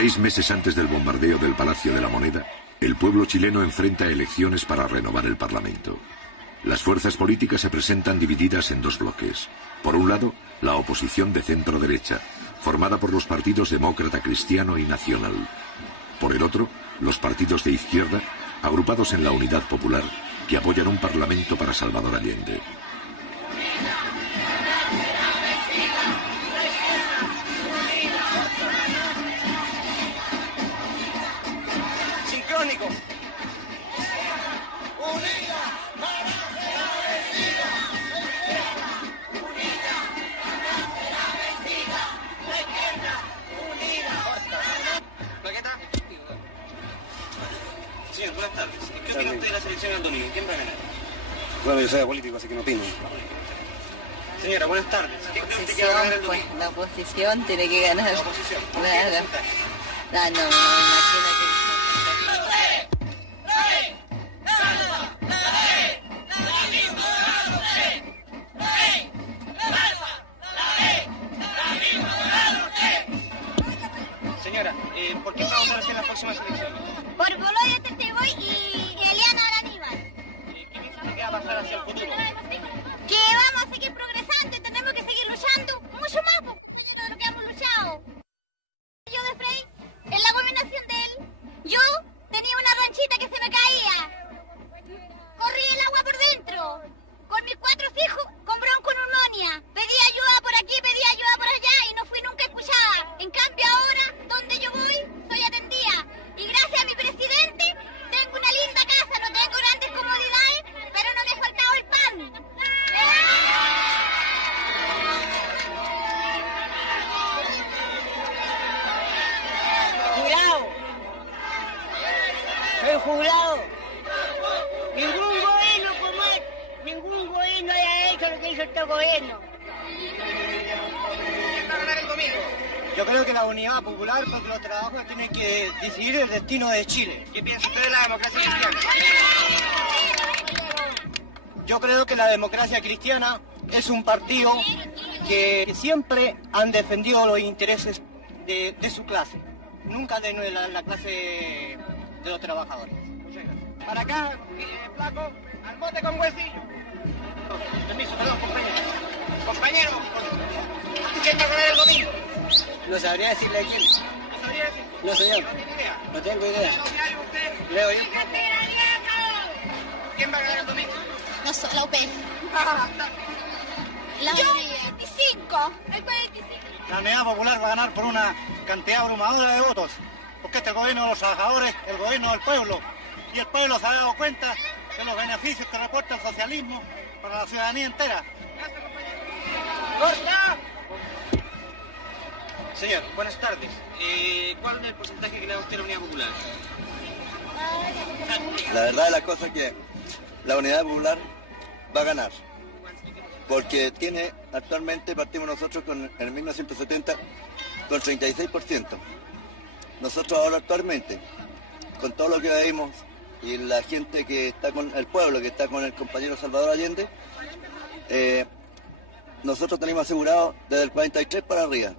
6 meses antes del bombardeo del Palacio de la Moneda, el pueblo chileno enfrenta elecciones para renovar el Parlamento. Las fuerzas políticas se presentan divididas en 2 bloques. Por un lado, la oposición de centro-derecha, formada por los partidos Demócrata Cristiano y Nacional. Por el otro, los partidos de izquierda, agrupados en la Unidad Popular, que apoyan un parlamento para Salvador Allende. Sincrónico. Señor, buenas tardes. ¿Qué opina usted de la selección del domingo? ¿Quién va a ganar? Bueno, yo soy político, así que no opino. Señora, buenas tardes. ¿Qué cree usted que va a ganar el domingo? La oposición tiene que ganar. La oposición. Claro. No, imagínate. Señora, ¿por qué se va a votar en las próximas elecciones? Por Boloya Teteboy y Eliana Araníbal. ¿Qué piensa usted que va a pasar hacia el futuro? Que vamos a seguir progresando y tenemos que seguir luchando mucho más, mucho de lo que hemos luchado. Yo de Frey, en la abominación de él, yo tenía una ranchita que se me caía. Corría el agua por dentro. Con mis 4 hijos, con bronconeumonía. Pedía ayuda por aquí, pedía ayuda por allá y no fui nunca escuchada. En cambio ahora, donde yo voy, soy atendida. Y gracias a mi presidente, tengo una linda casa, no tengo grandes comodidades, pero no me ha faltado el pan. Jurado, el jurado, ningún gobierno haya hecho lo que hizo este gobierno. ¿Quién va a ganar el domingo? Yo creo que la Unidad Popular, porque los trabajadores tienen que decidir el destino de Chile. ¿Qué piensa usted de la democracia cristiana? Yo creo que la democracia cristiana es un partido que siempre han defendido los intereses de su clase, nunca de la clase de los trabajadores. Muchas gracias. Para acá, flaco, al bote con huesillo. Permiso, perdón, compañero. Compañero, ¿quién va a ganar el domingo? No sabría decirle a quién. ¿No sabría decir? No, señor. ¿No tiene idea? No tengo idea. ¿Leo diario usted? Leo yo. ¿Quién va a ganar el domingo? No soy la UP. Yo, 25, el 45. La Unidad Popular va a ganar por una cantidad abrumadora de votos, porque este gobierno de los trabajadores, el gobierno del pueblo, y el pueblo se ha dado cuenta de los beneficios que reporta el socialismo para la ciudadanía entera. ¡Corta! Señor, buenas tardes. ¿Cuál es el porcentaje que le da usted a la Unidad Popular? La verdad de las cosas es que la Unidad Popular va a ganar, porque tiene actualmente, partimos nosotros en el 1970 con 36%. Nosotros ahora actualmente, con todo lo que vemos y la gente que está con el pueblo, que está con el compañero Salvador Allende, nosotros tenemos asegurado desde el 43 para arriba,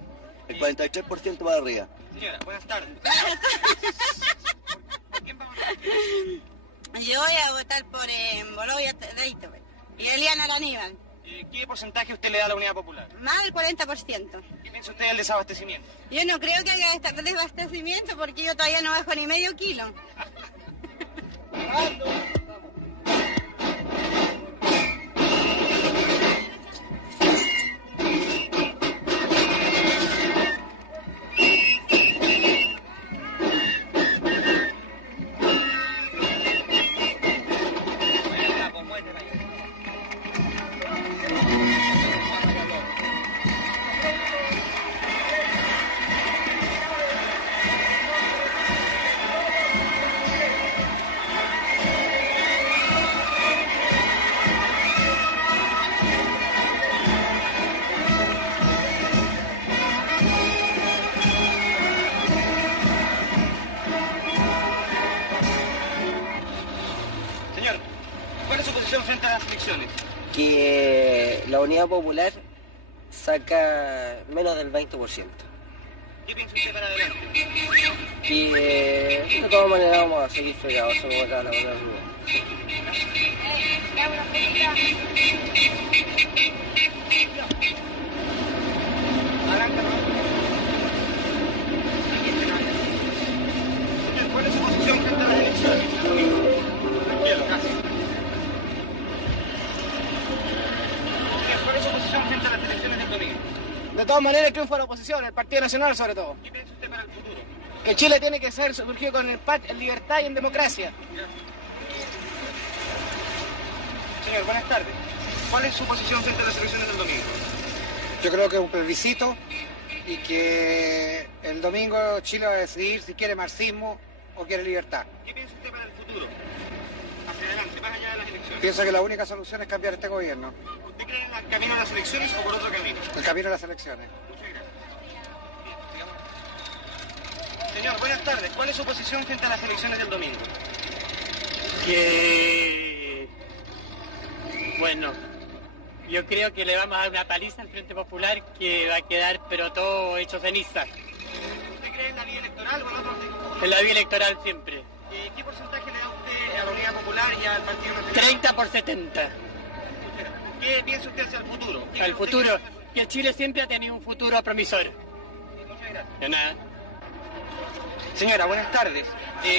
el 43% para arriba. Señora, buenas tardes. ¿Quién va a votar? Yo voy a votar por Boloya Teteboy y Eliana Araníbal. ¿Qué porcentaje usted le da a la Unidad Popular? Más del 40%. ¿Qué piensa usted del desabastecimiento? Yo no creo que haya desabastecimiento porque yo todavía no bajo ni medio kilo. frente a las elecciones? Que la Unidad Popular saca menos del 20%. ¿Qué piensa usted para adelante? Y de todas maneras vamos a seguir fregados, eso no la verdad. ¿Cuál es su posición frente a las elecciones? Tranquilo, casi. ¿Cuál es su posición frente a las elecciones del domingo? De todas maneras, el triunfo de la oposición, el Partido Nacional sobre todo. ¿Qué piensa usted para el futuro? Que Chile tiene que ser surgido con en libertad y en democracia. Señor, buenas tardes. ¿Cuál es su posición frente a las elecciones del domingo? Yo creo que es un plebiscito y que el domingo Chile va a decidir si quiere marxismo o quiere libertad. ¿Qué piensa usted para el futuro? Hacia adelante, más allá de las elecciones. Pienso que la única solución es cambiar este gobierno, ¿Usted cree en el camino a las elecciones o por otro camino? el camino de las elecciones. Muchas gracias. Bien, sigamos. Señor, buenas tardes. ¿Cuál es su posición frente a las elecciones del domingo? Que... Bueno, yo creo que le vamos a dar una paliza al Frente Popular que va a quedar pero todo hecho ceniza. ¿Usted cree en la vía electoral o en otro? En la vía electoral siempre. ¿Qué porcentaje le da usted a la Unidad Popular y al Partido Nacional? 30 por 70. ¿Qué piensa usted hacia el futuro? Al futuro, que Chile siempre ha tenido un futuro promisor. Muchas gracias. De nada. Señora, buenas tardes.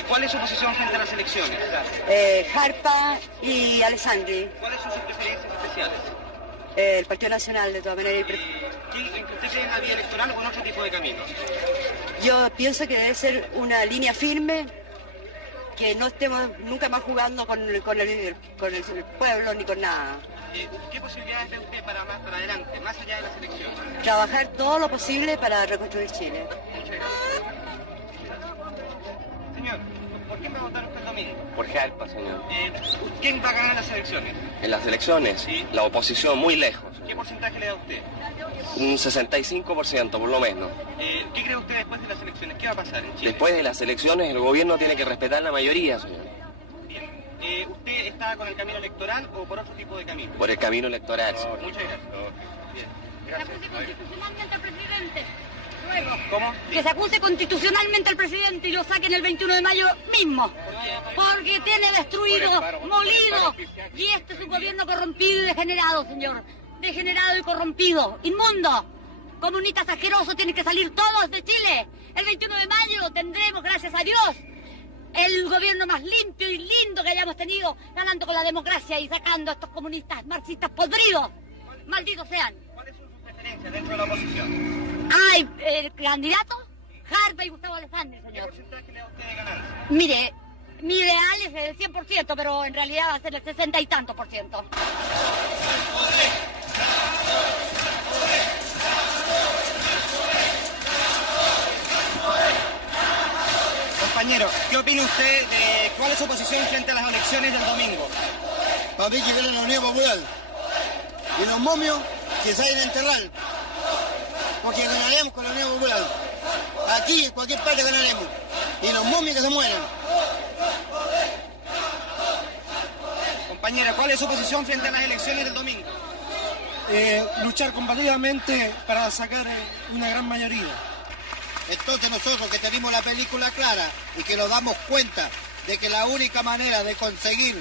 ¿Cuál es su posición frente a las elecciones? Jarpa y Alessandri, ¿Cuáles son sus preferencias especiales? el Partido Nacional de todas maneras. ¿Usted cree en la vía electoral o en otro tipo de caminos? Yo pienso que debe ser una línea firme, que no estemos nunca más jugando con el pueblo ni con nada. ¿Qué posibilidades ve usted para más para adelante, más allá de las elecciones? Trabajar todo lo posible para reconstruir Chile. Muchas gracias. Señor, ¿por quién va a votar usted el domingo? Por Jarpa, señor. ¿Quién va a ganar las elecciones? En las elecciones, Sí. la oposición muy lejos. ¿Qué porcentaje le da usted? Un 65% por lo menos. ¿Qué cree usted después de las elecciones? ¿Qué va a pasar en Chile? Después de las elecciones el gobierno tiene que respetar la mayoría, señor. Bien. ¿Usted está con el camino electoral o por otro tipo de camino? Por el camino electoral, señor. Muchas gracias. Bien. Que se acuse constitucionalmente al presidente. Luego. ¿Cómo? Que se acuse constitucionalmente al presidente y lo saquen el 21 de mayo mismo. Porque tiene destruido, molido. Y este es un gobierno corrompido y degenerado, señor. Degenerado y corrompido. Inmundo. Comunistas asquerosos tienen que salir todos de Chile. El 21 de mayo tendremos, gracias a Dios, el gobierno más limpio y lindo que hayamos tenido, ganando con la democracia y sacando a estos comunistas marxistas podridos. Malditos sean. ¿Cuáles son sus preferencias dentro de la oposición? Hay candidatos, Jarpa y Gustavo Alessandri, ¿Qué señor. porcentaje le da usted de ganancia? Mire, mi ideal es el 100%, pero en realidad va a ser el 60 y tanto por ciento. Compañero, ¿qué opina usted de cuál es su posición frente a las elecciones del domingo? Para mí que viene la Unidad Popular. Y los momios que salen a enterrar. Porque ganaremos con la Unidad Popular. Aquí, en cualquier parte ganaremos. Y los momios que se mueran. Compañera, ¿cuál es su posición frente a las elecciones del domingo? Luchar combativamente para sacar una gran mayoría. Entonces nosotros que tenemos la película clara y que nos damos cuenta de que la única manera de conseguir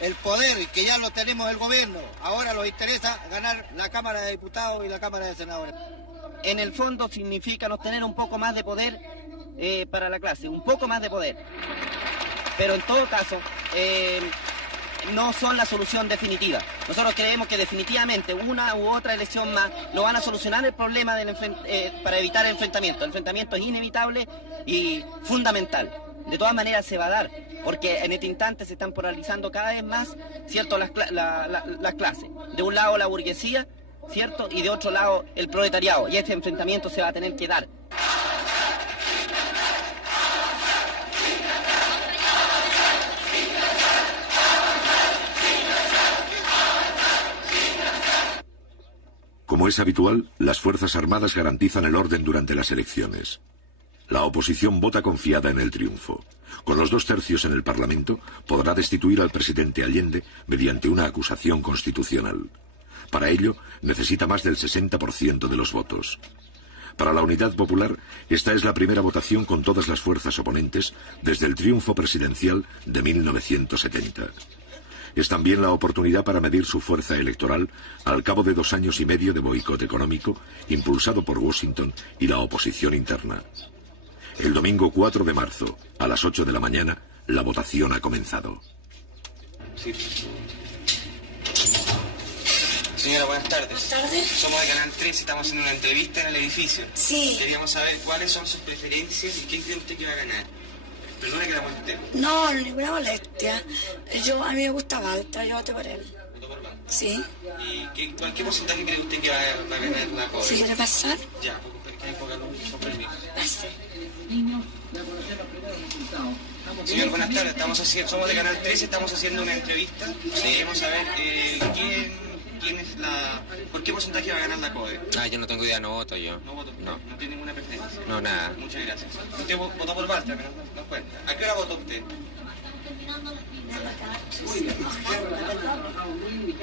el poder, que ya lo tenemos el gobierno, ahora nos interesa ganar la Cámara de Diputados y la Cámara de Senadores. En el fondo significa tener un poco más de poder para la clase, un poco más de poder. Pero en todo caso, no son la solución definitiva. Nosotros creemos que definitivamente una u otra elección más no van a solucionar el problema para evitar el enfrentamiento. El enfrentamiento es inevitable y fundamental. De todas maneras se va a dar, porque en este instante se están polarizando cada vez más, ¿cierto?, las clases. De un lado la burguesía, ¿cierto?, y de otro lado el proletariado. Y este enfrentamiento se va a tener que dar. Como es habitual, las Fuerzas Armadas garantizan el orden durante las elecciones. La oposición vota confiada en el triunfo. Con los 2/3 en el Parlamento, podrá destituir al presidente Allende mediante una acusación constitucional. Para ello, necesita más del 60% de los votos. Para la Unidad Popular, esta es la primera votación con todas las fuerzas oponentes desde el triunfo presidencial de 1970. Es también la oportunidad para medir su fuerza electoral al cabo de 2 años y medio de boicot económico impulsado por Washington y la oposición interna. El domingo 4 de marzo, a las 8 de la mañana, la votación ha comenzado. Sí. Señora, buenas tardes. Buenas tardes. Somos de Canal 13, estamos haciendo una entrevista en el edificio. Sí. Queríamos saber cuáles son sus preferencias y quién cree usted que va a ganar. Perdone que la moleste. No, ninguna molestia. A mí me gusta Balta, yo voté por él. ¿Votó por Balta? Sí. ¿Y qué porcentaje cree usted que va a ganar la CODE? ¿Si quiere pasar? Ya, porque hay poca luz, con permiso. Pase. Señor, buenas tardes. Somos de Canal 13, estamos haciendo una entrevista. Sí. Queremos saber quién es ¿por qué porcentaje va a ganar la CODE? Yo no tengo idea, no voto yo. ¿No voto? No. ¿No tiene ninguna preferencia? No, nada. Muchas gracias. ¿Usted votó por Balta? ¿No cuenta? ¿A qué hora votó usted?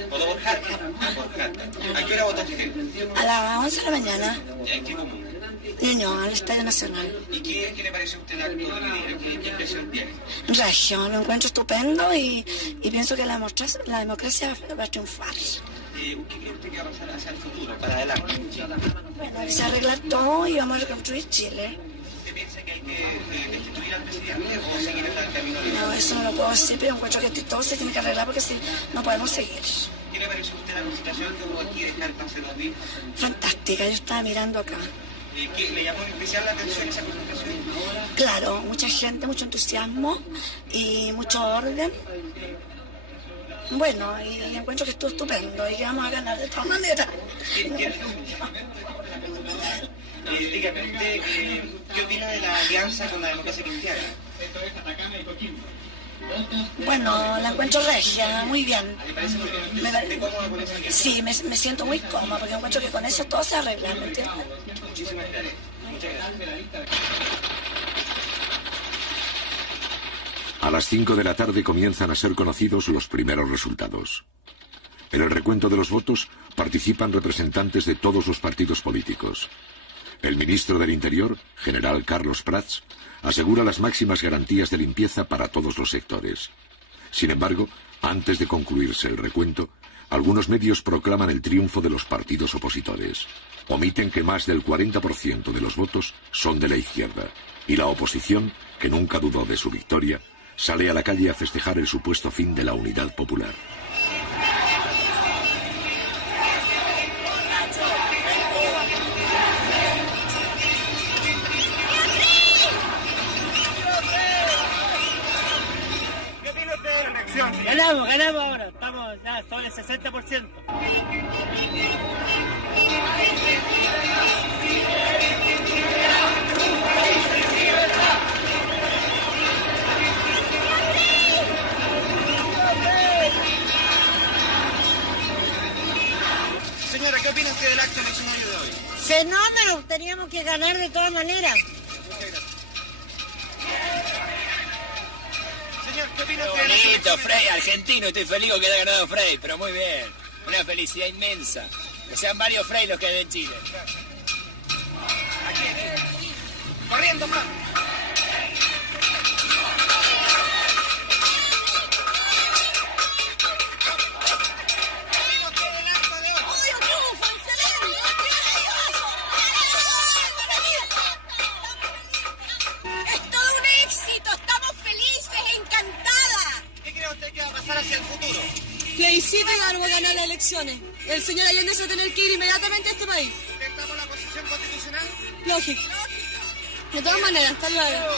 ¿Votó por Jarta? Por Jarta. ¿A qué hora votó usted? A las 11 de la mañana. ¿En qué común? Niño, al Estadio Nacional. ¿Y qué le parece a usted el acto de hoy día? ¿Qué impresión tiene? Regio, lo encuentro estupendo y pienso que la democracia va a triunfar. ¿Qué cree usted que va a pasar hacia el futuro, para adelante? Bueno, hay que arreglar todo y vamos a reconstruir Chile. ¿Usted piensa que hay que destituir al presidente o seguir el camino de... No, eso no lo puedo decir, pero encuentro que todo se tiene que arreglar porque si no podemos seguir. ¿Qué le parece a usted la constitución que hubo aquí de Jarta hace 2 días? Fantástica, yo estaba mirando acá. ¿Le llamó en especial la atención esa constitución? Claro, mucha gente, mucho entusiasmo y mucho orden. Bueno, y encuentro que estuvo estupendo y que vamos a ganar de todas maneras. Dígame, ¿usted qué opina de la alianza con la democracia cristiana? Bueno, la encuentro regia, muy bien. ¿Le parece muy bien? ¿Usted cómodo con esa alianza? Sí, me siento muy cómoda porque encuentro que con eso todo se arregla, ¿me entiendes? Muchísimas gracias. Muchas gracias. A las 5 de la tarde comienzan a ser conocidos los primeros resultados. En el recuento de los votos participan representantes de todos los partidos políticos. El ministro del Interior, general Carlos Prats, asegura las máximas garantías de limpieza para todos los sectores. Sin embargo, antes de concluirse el recuento, algunos medios proclaman el triunfo de los partidos opositores. Omiten que más del 40% de los votos son de la izquierda, y la oposición, que nunca dudó de su victoria, sale a la calle a festejar el supuesto fin de la Unidad Popular. Ganamos ahora, estamos ya sobre el 60%. Señora, ¿qué opina usted del acto eleccionario de hoy? Fenómeno, teníamos que ganar de todas maneras. Señor, ¿qué opina usted del acto Bonito, Frey, argentino, estoy feliz con que haya ganado Frey, pero muy bien. Una felicidad inmensa. Que sean varios Frey los que hay en Chile. Aquí, corriendo más. Plebiscito y vamos a ganar las elecciones. El señor Allende se va a tener que ir inmediatamente a este país. ¿Usted está por la Constitución Constitucional? Lógico. De todas maneras, hasta luego.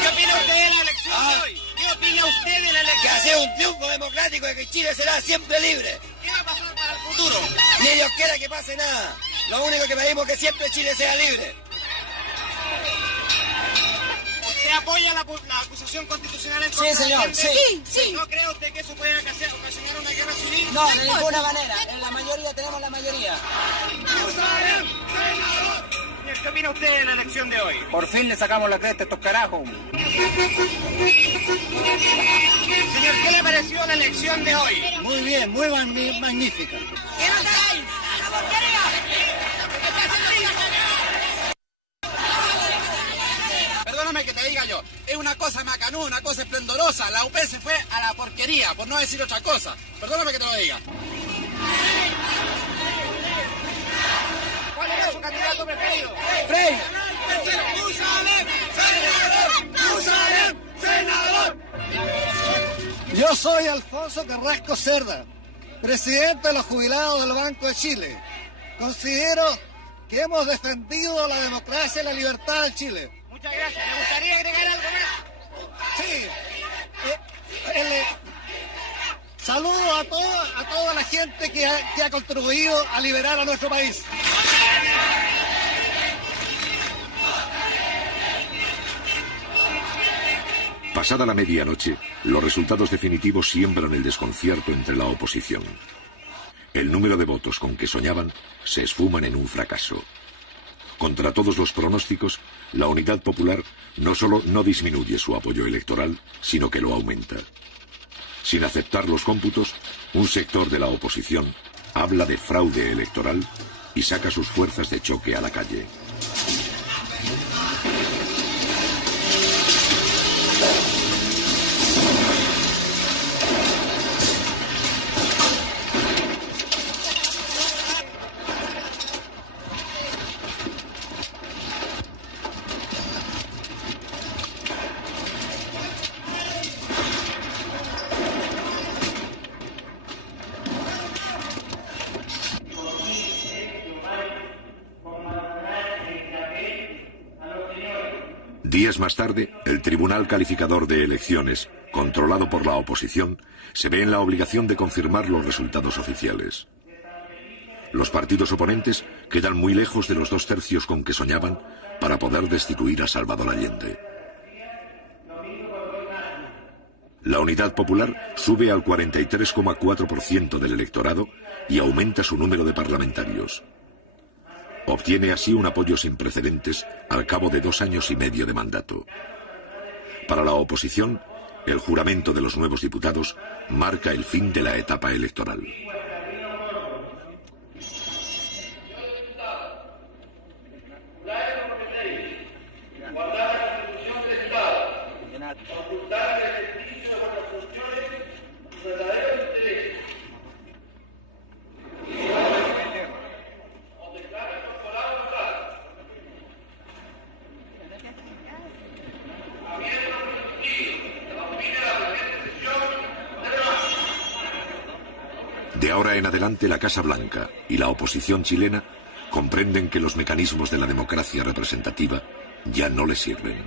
¿Qué opina usted de la elección de hoy? ¿Qué opina usted de la elección? Que ha sido un triunfo democrático de que Chile será siempre libre. ¿Qué va a pasar para el futuro? Ni Dios quiera que pase nada. Lo único que pedimos es que siempre Chile sea libre. ¿Usted apoya la acusación constitucional en contra? Sí, señor, sí. ¿No cree usted que eso puede ocasionar una guerra civil? No, de ninguna manera. En la mayoría tenemos la mayoría. ¿Qué opina usted de la elección de hoy? Por fin le sacamos la cresta a estos carajos. Señor, ¿qué le parece pareció la elección de hoy? Muy bien, muy magnífica. ¿Qué no hay? ¡La porquería! Perdóname que te diga yo, es una cosa macanuda, una cosa esplendorosa. La UP se fue a la porquería, por no decir otra cosa. Perdóname que te lo diga. ¿Cuál era su candidato preferido? ¡Frey! ¡Jerusalén! ¡Senador! Yo soy Alfonso Carrasco Cerda, presidente de los jubilados del Banco de Chile. Considero que hemos defendido la democracia y la libertad en Chile. Muchas gracias. ¿Me gustaría agregar algo más? Sí. Saludo a toda la gente que ha contribuido a liberar a nuestro país. Pasada la medianoche, los resultados definitivos siembran el desconcierto entre la oposición. El número de votos con que soñaban se esfuman en un fracaso. Contra todos los pronósticos, la Unidad Popular no solo no disminuye su apoyo electoral, sino que lo aumenta. Sin aceptar los cómputos, un sector de la oposición habla de fraude electoral y saca sus fuerzas de choque a la calle. Días más tarde, el Tribunal Calificador de Elecciones, controlado por la oposición, se ve en la obligación de confirmar los resultados oficiales. Los partidos oponentes quedan muy lejos de los 2 tercios con que soñaban para poder destituir a Salvador Allende. La Unidad Popular sube al 43,4% del electorado y aumenta su número de parlamentarios. Obtiene así un apoyo sin precedentes al cabo de 2 años y medio de mandato. Para la oposición, el juramento de los nuevos diputados marca el fin de la etapa electoral. De ahora en adelante, la Casa Blanca y la oposición chilena comprenden que los mecanismos de la democracia representativa ya no les sirven.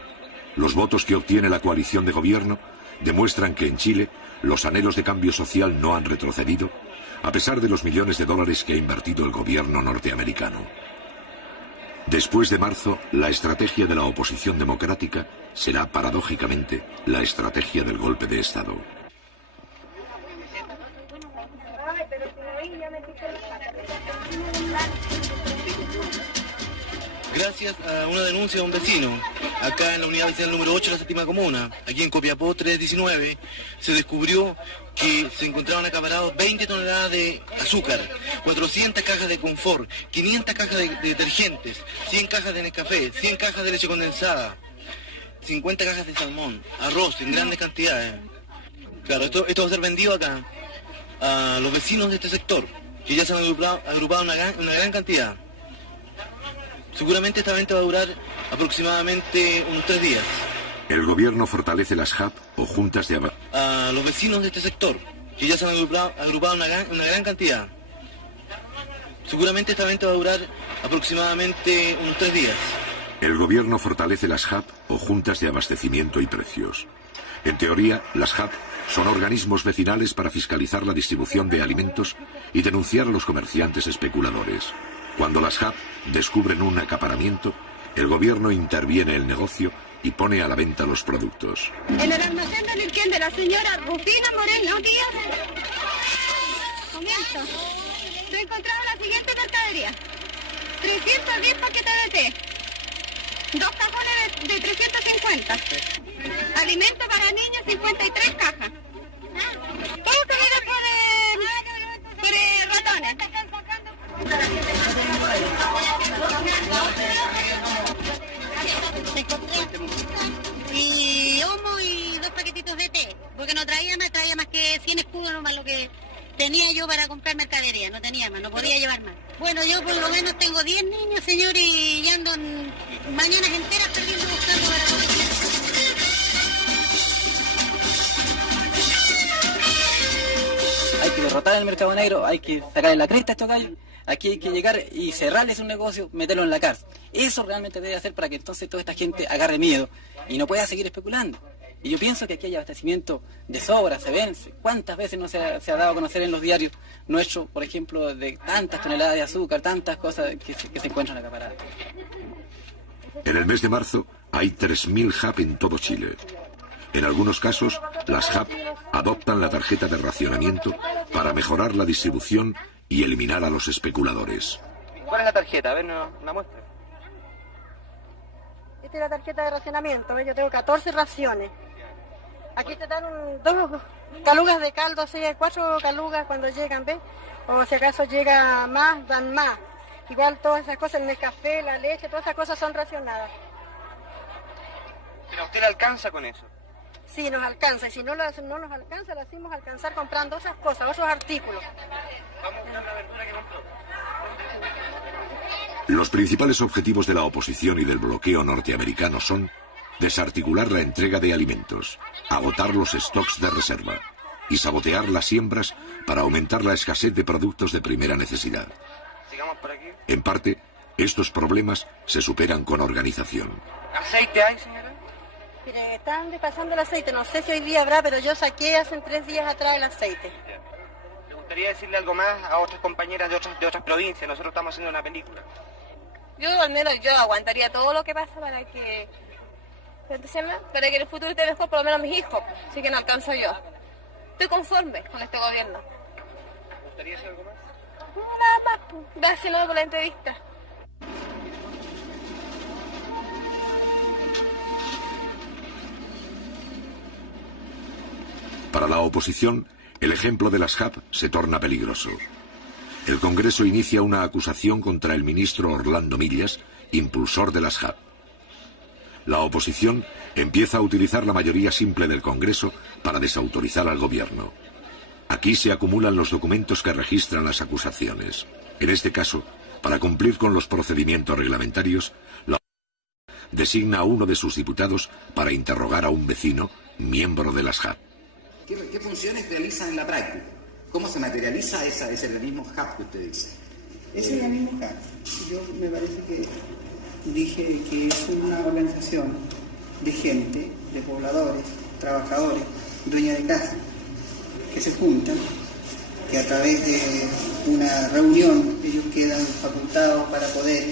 Los votos que obtiene la coalición de gobierno demuestran que en Chile los anhelos de cambio social no han retrocedido, a pesar de los millones de dólares que ha invertido el gobierno norteamericano. Después de marzo, la estrategia de la oposición democrática será paradójicamente la estrategia del golpe de Estado. Gracias a una denuncia de un vecino, acá en la unidad vecinal número 8 de la séptima comuna, aquí en Copiapó 319, se descubrió que se encontraban acaparados 20 toneladas de azúcar, 400 cajas de confort, 500 cajas de detergentes, 100 cajas de Nescafé, 100 cajas de leche condensada, 50 cajas de salmón, arroz en grandes cantidades. Claro, esto va a ser vendido acá a los vecinos de este sector, que ya se han agrupado una gran cantidad. Seguramente esta venta va a durar aproximadamente unos 3 días. El gobierno fortalece las JAP o juntas de a los vecinos de este sector, que ya se han agrupado una gran cantidad. Seguramente esta venta va a durar aproximadamente unos 3 días. El gobierno fortalece las JAP o juntas de abastecimiento y precios. En teoría, las JAP son organismos vecinales para fiscalizar la distribución de alimentos y denunciar a los comerciantes especuladores. Cuando las JAP descubren un acaparamiento, el gobierno interviene el negocio y pone a la venta los productos. En el almacén de Lirquén de la señora Rufina Moreno Díaz, comienzo. Se ha encontrado la siguiente mercadería: 310 paquetes de té, 2 cajones de 350, alimento para niños 53 cajas, porque no traía más que 100 escudos nomás lo que tenía yo para comprar mercadería, no tenía más, no podía llevar más. Bueno, yo por lo menos tengo 10 niños, señor, y ya ando mañanas enteras perdiendo buscando para comer. Hay que derrotar el mercado negro, hay que sacarle la cresta a estos gallos. Aquí hay que llegar y cerrarles un negocio, meterlo en la cárcel. Eso realmente debe hacer para que entonces toda esta gente agarre miedo y no pueda seguir especulando. Y yo pienso que aquí hay abastecimiento de sobra, se vence. ¿Cuántas veces no se ha dado a conocer en los diarios nuestros, por ejemplo, de tantas toneladas de azúcar, tantas cosas que se encuentran acaparadas? En el mes de marzo hay 3.000 HAP en todo Chile. En algunos casos, las HAP adoptan la tarjeta de racionamiento para mejorar la distribución y eliminar a los especuladores. ¿Cuál es la tarjeta? A ver, una muestra. Esta es la tarjeta de racionamiento, ¿ves? Yo tengo 14 raciones. Aquí te dan 2 calugas de caldo, así hay 4 calugas cuando llegan, ¿ves? O si acaso llega más, dan más. Igual todas esas cosas, el café, la leche, todas esas cosas son racionadas. ¿Pero a usted le alcanza con eso? Sí, nos alcanza, y si no nos alcanza, lo hacemos alcanzar comprando otras cosas, otros artículos. Vamos a buscar la verdura que compró. Los principales objetivos de la oposición y del bloqueo norteamericano son desarticular la entrega de alimentos, agotar los stocks de reserva y sabotear las siembras para aumentar la escasez de productos de primera necesidad. Sigamos por aquí. En parte, estos problemas se superan con organización. ¿Aceite hay, señora? Mire, están despasando el aceite, no sé si hoy día habrá, pero yo saqué hace 3 días atrás el aceite. ¿Le gustaría decirle algo más a otras compañeras de otras provincias? Nosotros estamos haciendo una película. Yo al menos aguantaría todo lo que pasa para que en el futuro esté mejor, por lo menos mis hijos, así que no alcanzo yo. Estoy conforme con este gobierno. ¿Le gustaría hacer algo más? No, nada más, pues. Gracias por la entrevista. Para la oposición, el ejemplo de las HAP se torna peligroso. El Congreso inicia una acusación contra el ministro Orlando Millas, impulsor de las HAP. La oposición empieza a utilizar la mayoría simple del Congreso para desautorizar al gobierno. Aquí se acumulan los documentos que registran las acusaciones. En este caso, para cumplir con los procedimientos reglamentarios, la oposición designa a uno de sus diputados para interrogar a un vecino, miembro de las HAP. ¿Qué funciones realizan en la práctica? ¿Cómo se materializa ese organismo HAP que usted dice? Ese organismo HAP, yo me parece que dije que es una organización de gente, de pobladores, trabajadores, dueñas de casa, que se juntan, que a través de una reunión ellos quedan facultados para poder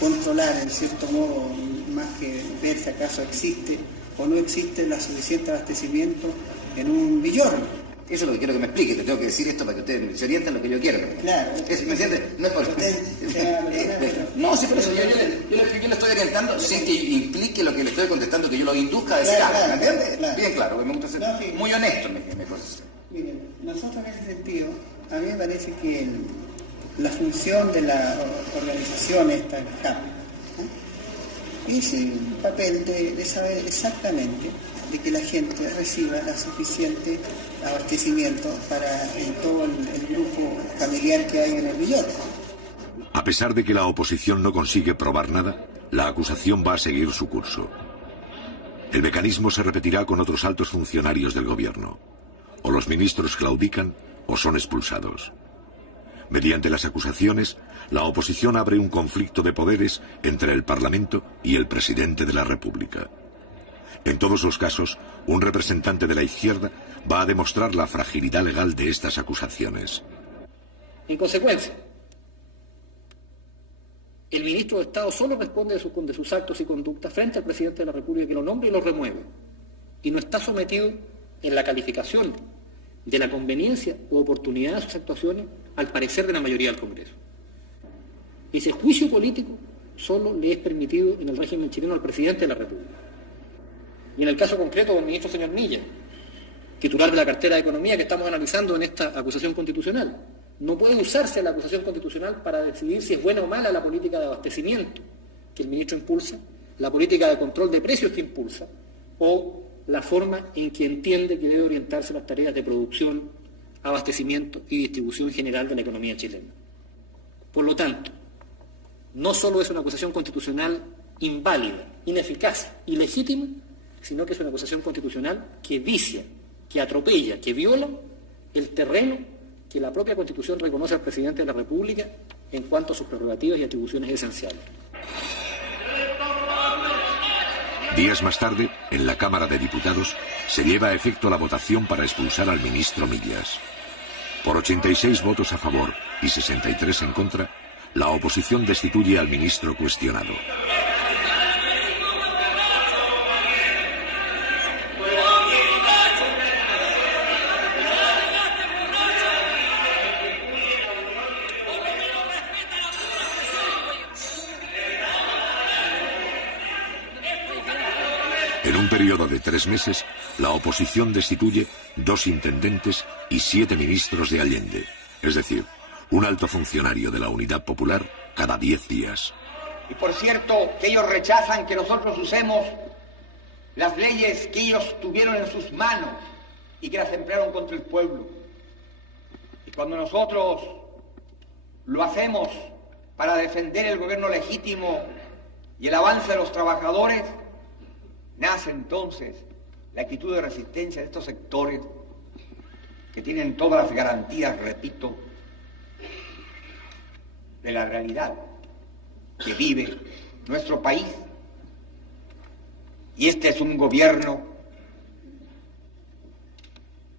controlar, en cierto modo, más que ver si acaso existe o no existe el suficiente abastecimiento en un villorno. Eso es lo que quiero que me explique, te tengo que decir esto para que ustedes se orienten lo que yo quiero. Claro. ¿Me entiende? No es por... No, sí, por eso yo le estoy orientando sin que implique lo que le estoy contestando, que yo lo induzca a decir, ¿me entiende? Claro. Bien claro, que me gusta ser muy honesto en mi posición. Miren, nosotros en ese sentido, a mí me parece que la función de la organización esta, el HAP, es el papel de saber exactamente de que la gente reciba la suficiente abastecimiento para todo el grupo familiar que hay en el villón. A pesar de que la oposición no consigue probar nada, la acusación va a seguir su curso. El mecanismo se repetirá con otros altos funcionarios del gobierno. O los ministros claudican o son expulsados. Mediante las acusaciones, la oposición abre un conflicto de poderes entre el Parlamento y el presidente de la República. En todos los casos, un representante de la izquierda va a demostrar la fragilidad legal de estas acusaciones. En consecuencia, el ministro de Estado solo responde de sus actos y conductas frente al presidente de la República, que lo nombra y lo remueve, y no está sometido en la calificación de la conveniencia u oportunidad de sus actuaciones al parecer de la mayoría del Congreso. Ese juicio político solo le es permitido en el régimen chileno al presidente de la República. Y en el caso concreto del ministro señor Milla, titular de la cartera de Economía que estamos analizando en esta acusación constitucional, no puede usarse la acusación constitucional para decidir si es buena o mala la política de abastecimiento que el ministro impulsa, la política de control de precios que impulsa, o la forma en que entiende que debe orientarse las tareas de producción, abastecimiento y distribución general de la economía chilena. Por lo tanto, no solo es una acusación constitucional inválida, ineficaz, ilegítima, sino que es una acusación constitucional que vicia, que atropella, que viola el terreno que la propia Constitución reconoce al presidente de la República en cuanto a sus prerrogativas y atribuciones esenciales. Días más tarde, en la Cámara de Diputados, se lleva a efecto la votación para expulsar al ministro Millas. Por 86 votos a favor y 63 en contra, la oposición destituye al ministro cuestionado. En un periodo de 3 meses, la oposición destituye 2 intendentes y 7 ministros de Allende, es decir, un alto funcionario de la Unidad Popular cada 10 días. Y por cierto, que ellos rechazan que nosotros usemos las leyes que ellos tuvieron en sus manos y que las emplearon contra el pueblo. Y cuando nosotros lo hacemos para defender el gobierno legítimo y el avance de los trabajadores, nace entonces la actitud de resistencia de estos sectores que tienen todas las garantías, repito, de la realidad que vive nuestro país. Y este es un gobierno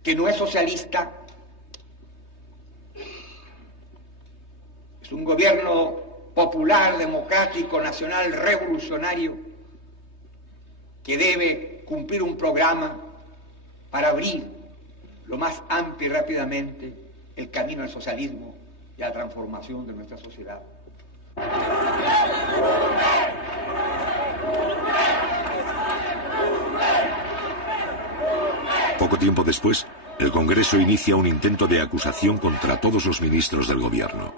que no es socialista, es un gobierno popular, democrático, nacional, revolucionario, que debe cumplir un programa para abrir lo más amplio y rápidamente el camino al socialismo y a la transformación de nuestra sociedad. Poco tiempo después, el Congreso inicia un intento de acusación contra todos los ministros del gobierno.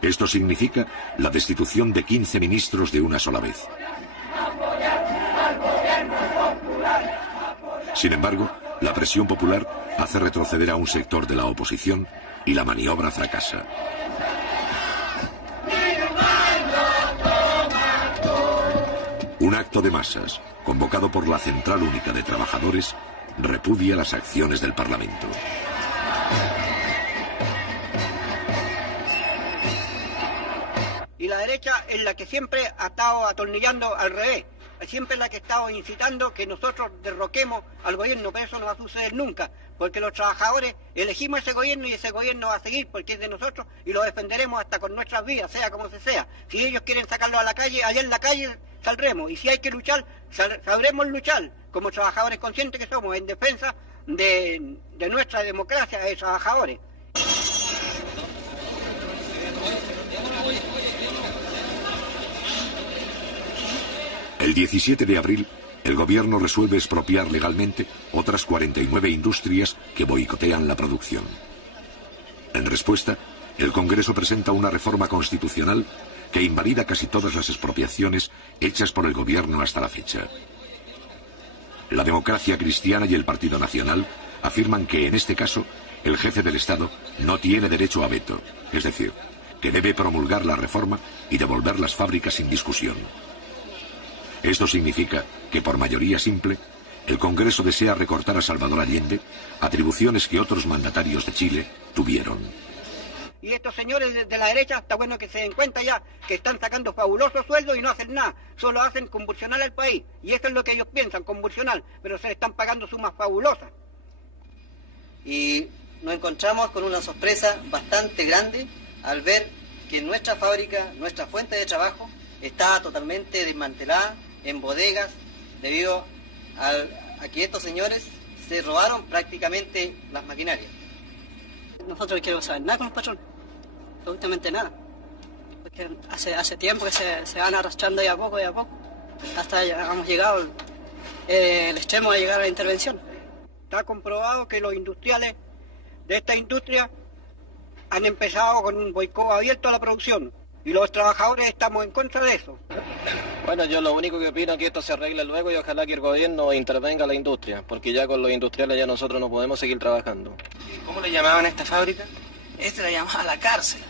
Esto significa la destitución de 15 ministros de una sola vez. Sin embargo, la presión popular hace retroceder a un sector de la oposición y la maniobra fracasa. Un acto de masas, convocado por la Central Única de Trabajadores, repudia las acciones del Parlamento. Y la derecha es la que siempre ha estado atornillando al revés. Siempre es la que ha estado incitando que nosotros derroquemos al gobierno, pero eso no va a suceder nunca, porque los trabajadores elegimos ese gobierno y ese gobierno va a seguir porque es de nosotros y lo defenderemos hasta con nuestras vidas, sea como se sea. Si ellos quieren sacarlo a la calle, allá en la calle saldremos, y si hay que luchar, sabremos luchar como trabajadores conscientes que somos en defensa de nuestra democracia de trabajadores. El 17 de abril, el gobierno resuelve expropiar legalmente otras 49 industrias que boicotean la producción. En respuesta, el Congreso presenta una reforma constitucional que invalida casi todas las expropiaciones hechas por el gobierno hasta la fecha. La Democracia Cristiana y el Partido Nacional afirman que, en este caso, el jefe del Estado no tiene derecho a veto, es decir, que debe promulgar la reforma y devolver las fábricas sin discusión. Esto significa que, por mayoría simple, el Congreso desea recortar a Salvador Allende atribuciones que otros mandatarios de Chile tuvieron. Y estos señores de la derecha, está bueno que se den cuenta ya que están sacando fabulosos sueldos y no hacen nada, solo hacen convulsionar al país. Y eso es lo que ellos piensan, convulsionar, pero se están pagando sumas fabulosas. Y nos encontramos con una sorpresa bastante grande al ver que nuestra fábrica, nuestra fuente de trabajo, está totalmente desmantelada en bodegas debido a que estos señores se robaron prácticamente las maquinarias. Nosotros no queremos saber nada con los patrones, absolutamente nada, porque hace tiempo que se van arrastrando de a poco, hasta hemos llegado el extremo de llegar a la intervención. Está comprobado que los industriales de esta industria han empezado con un boicot abierto a la producción. Y los trabajadores estamos en contra de eso. Bueno, yo lo único que opino es que esto se arregle luego y ojalá que el gobierno intervenga a la industria, porque ya con los industriales ya nosotros no podemos seguir trabajando. ¿Cómo le llamaban a esta fábrica? Este la llamaba la cárcel,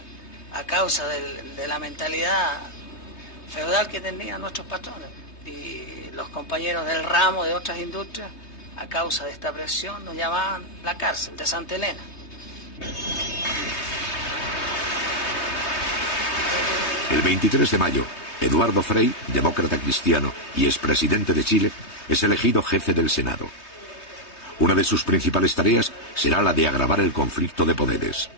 a causa de la mentalidad feudal que tenían nuestros patrones. Y los compañeros del ramo de otras industrias, a causa de esta presión, nos llamaban la cárcel de Santa Elena. El 23 de mayo, Eduardo Frei, demócrata cristiano y expresidente de Chile, es elegido jefe del Senado. Una de sus principales tareas será la de agravar el conflicto de poderes.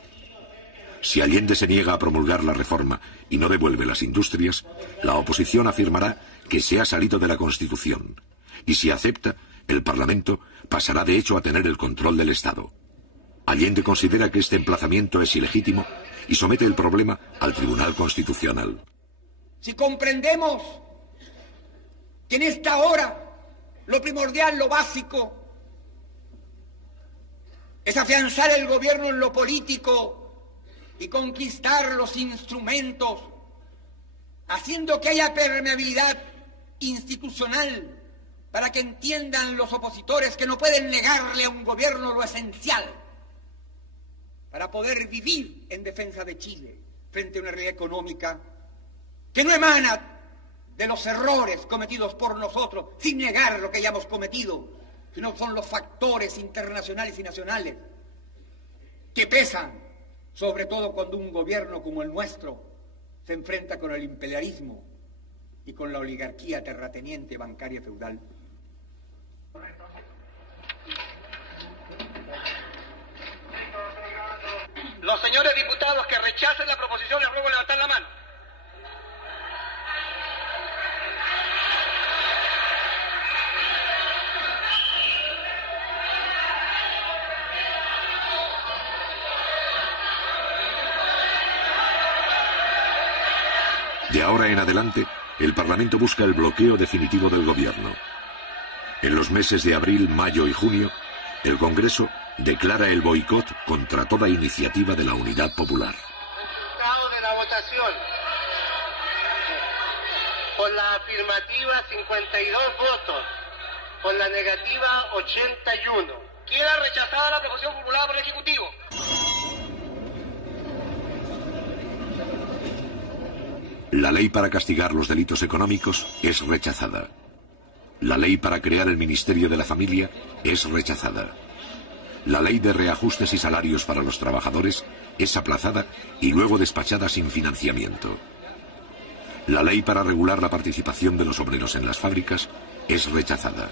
Si Allende se niega a promulgar la reforma y no devuelve las industrias, la oposición afirmará que se ha salido de la Constitución. Y si acepta, el Parlamento pasará de hecho a tener el control del Estado. Allende considera que este emplazamiento es ilegítimo y somete el problema al Tribunal Constitucional. Si comprendemos que en esta hora lo primordial, lo básico, es afianzar el gobierno en lo político y conquistar los instrumentos, haciendo que haya permeabilidad institucional para que entiendan los opositores que no pueden negarle a un gobierno lo esencial para poder vivir en defensa de Chile frente a una realidad económica que no emana de los errores cometidos por nosotros, sin negar lo que hayamos cometido, sino son los factores internacionales y nacionales que pesan, sobre todo cuando un gobierno como el nuestro se enfrenta con el imperialismo y con la oligarquía terrateniente, bancaria y feudal. Los señores diputados que rechacen la proposición les ruego levantar la mano. De ahora en adelante, el Parlamento busca el bloqueo definitivo del gobierno. En los meses de abril, mayo y junio, el Congreso declara el boicot contra toda iniciativa de la Unidad Popular. Resultado de la votación. Por la afirmativa 52 votos, por la negativa 81. Queda rechazada la proposición formulada por el Ejecutivo. La ley para castigar los delitos económicos es rechazada. La ley para crear el Ministerio de la Familia es rechazada. La ley de reajustes y salarios para los trabajadores es aplazada y luego despachada sin financiamiento. La ley para regular la participación de los obreros en las fábricas es rechazada.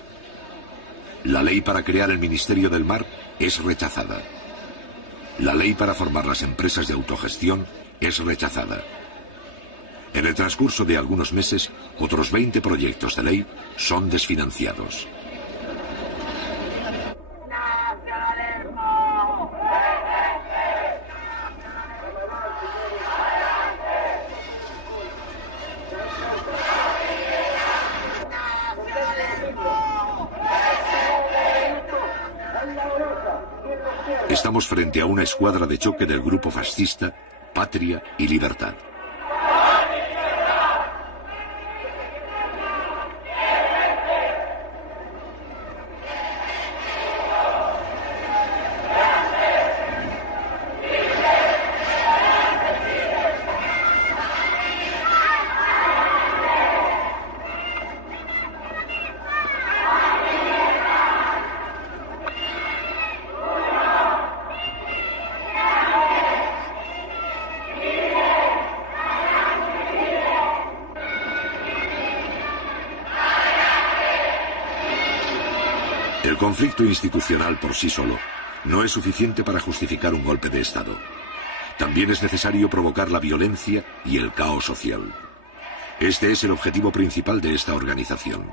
La ley para crear el Ministerio del Mar es rechazada. La ley para formar las empresas de autogestión es rechazada. En el transcurso de algunos meses, otros 20 proyectos de ley son desfinanciados. Estamos frente a una escuadra de choque del grupo fascista Patria y Libertad. El conflicto institucional por sí solo no es suficiente para justificar un golpe de Estado. También es necesario provocar la violencia y el caos social. Este es el objetivo principal de esta organización.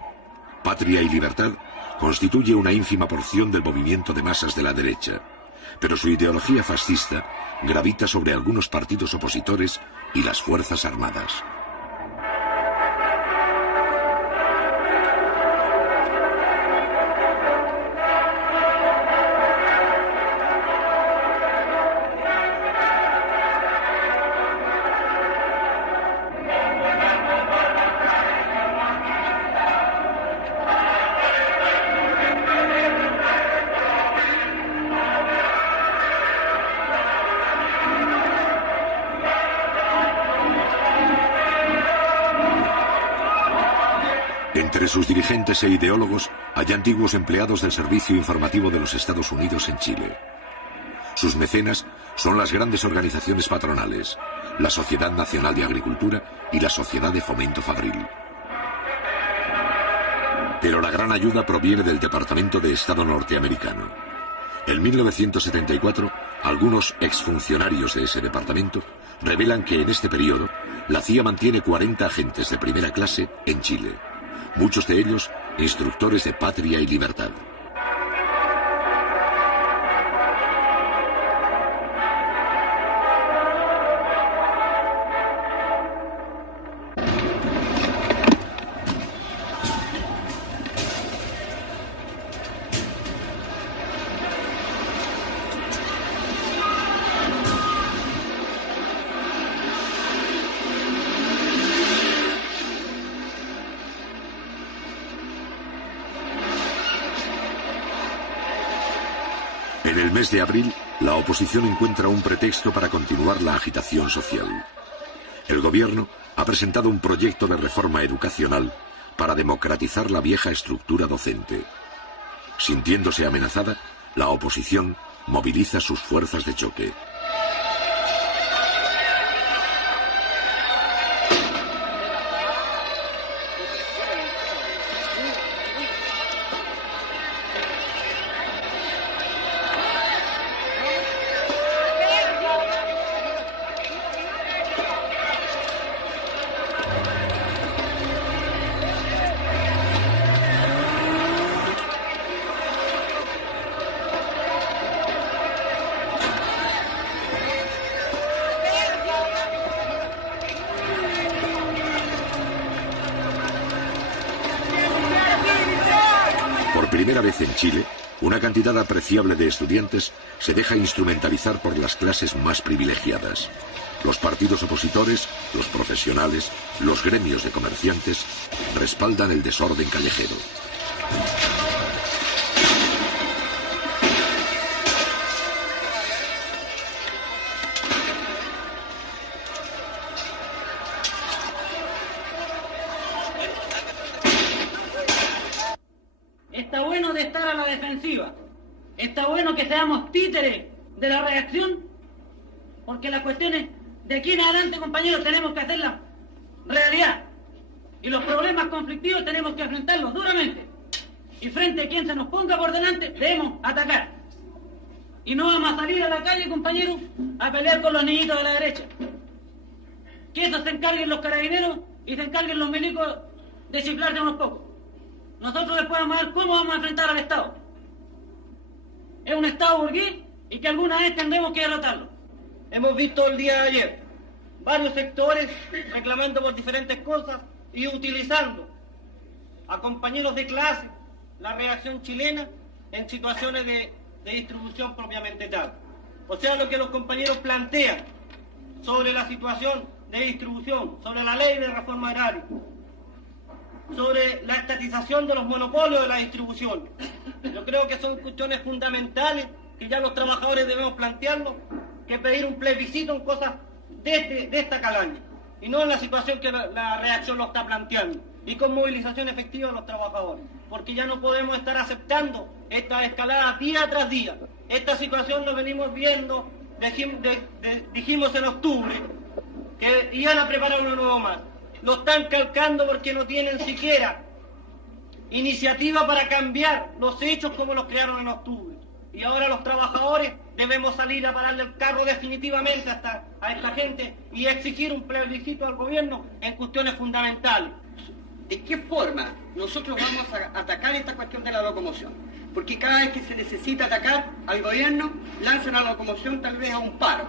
Patria y Libertad constituye una ínfima porción del movimiento de masas de la derecha, pero su ideología fascista gravita sobre algunos partidos opositores y las Fuerzas Armadas. sus dirigentes e ideólogos hay antiguos empleados del Servicio Informativo de los Estados Unidos en Chile. Sus mecenas son las grandes organizaciones patronales, la Sociedad Nacional de Agricultura y la Sociedad de Fomento Fabril. Pero la gran ayuda proviene del Departamento de Estado norteamericano. En 1974, algunos exfuncionarios de ese departamento revelan que en este periodo la CIA mantiene 40 agentes de primera clase en Chile, muchos de ellos instructores de Patria y Libertad. En el mes de abril, la oposición encuentra un pretexto para continuar la agitación social. El gobierno ha presentado un proyecto de reforma educacional para democratizar la vieja estructura docente. Sintiéndose amenazada, la oposición moviliza sus fuerzas de choque. Por primera vez en Chile, una cantidad apreciable de estudiantes se deja instrumentalizar por las clases más privilegiadas. Los partidos opositores, los profesionales, los gremios de comerciantes respaldan el desorden callejero. Está bueno de estar a la defensiva. Está bueno que seamos títeres de la reacción, porque las cuestiones de aquí en adelante, compañeros, tenemos que hacerlas realidad. Y los problemas conflictivos tenemos que enfrentarlos duramente. Y frente a quien se nos ponga por delante, debemos atacar. Y no vamos a salir a la calle, compañeros, a pelear con los niñitos de la derecha. Que eso se encarguen los carabineros y se encarguen los milicos de chiflar de unos pocos. Nosotros después vamos a ver cómo vamos a enfrentar al Estado. Es un Estado burgués y que alguna vez tendremos que derrotarlo. Hemos visto el día de ayer varios sectores reclamando por diferentes cosas y utilizando a compañeros de clase la reacción chilena en situaciones de distribución propiamente tal. O sea, lo que los compañeros plantean sobre la situación de distribución, sobre la ley de reforma agraria, sobre la estatización de los monopolios de la distribución. Yo creo que son cuestiones fundamentales que ya los trabajadores debemos plantearlo, que pedir un plebiscito en cosas de esta calaña, y no en la situación que la reacción lo está planteando, y con movilización efectiva de los trabajadores, porque ya no podemos estar aceptando esta escalada día tras día. Esta situación lo venimos viendo, dijimos en octubre que iban a preparar uno nuevo más. Lo están calcando porque no tienen siquiera iniciativa para cambiar los hechos como los crearon en octubre. Y ahora los trabajadores debemos salir a pararle el carro definitivamente a esta gente y exigir un plebiscito al gobierno en cuestiones fundamentales. ¿De qué forma nosotros vamos a atacar esta cuestión de la locomoción? Porque cada vez que se necesita atacar al gobierno, lanzan a la locomoción tal vez a un paro,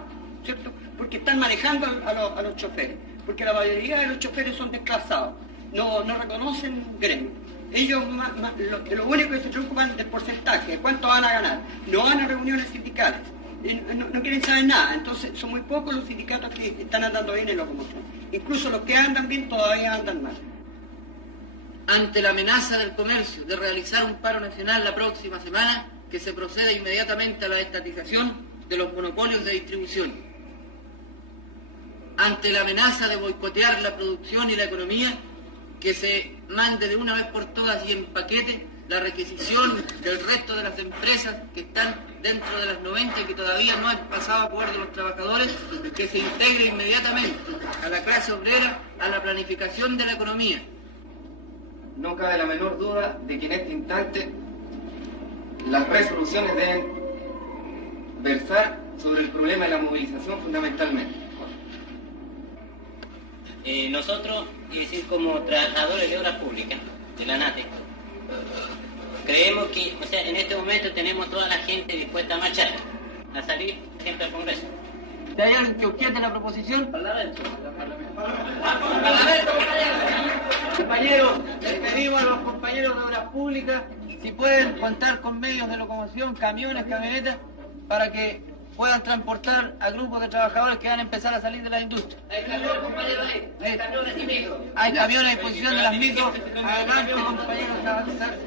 ¿cierto? Porque están manejando a los choferes. Porque la mayoría de los choferes son desclasados, no reconocen gremio. Ellos lo único que se preocupan del porcentaje, de cuánto van a ganar. No van a reuniones sindicales, no quieren saber nada. Entonces son muy pocos los sindicatos que están andando bien en locomoción. Incluso los que andan bien todavía andan mal. Ante la amenaza del comercio de realizar un paro nacional la próxima semana, que se proceda inmediatamente a la estatización de los monopolios de distribución. Ante la amenaza de boicotear la producción y la economía, que se mande de una vez por todas y en paquete la requisición del resto de las empresas que están dentro de las 90 y que todavía no han pasado a acuerdo de los trabajadores, que se integre inmediatamente a la clase obrera, a la planificación de la economía. No cabe la menor duda de que en este instante las resoluciones deben versar sobre el problema de la movilización fundamentalmente. Nosotros, es decir, como trabajadores de obras públicas, de la ANATE, creemos que, o sea, en este momento tenemos toda la gente dispuesta a marchar, a salir siempre al Congreso. ¿De hay alguien que objete la proposición? Parlamento. Compañeros, les pedimos a los compañeros de obras públicas si pueden contar con medios de locomoción, camiones, camionetas, para que puedan transportar a grupos de trabajadores que van a empezar a salir de la industria. Hay camiones, compañeros, hay camiones y micros. Hay camiones a disposición de las micros. Adelante, compañeros, avanzar.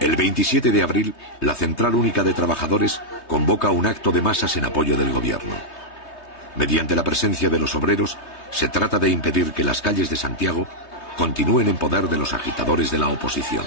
El 27 de abril, la Central Única de Trabajadores convoca un acto de masas en apoyo del gobierno. Mediante la presencia de los obreros, se trata de impedir que las calles de Santiago continúen en poder de los agitadores de la oposición.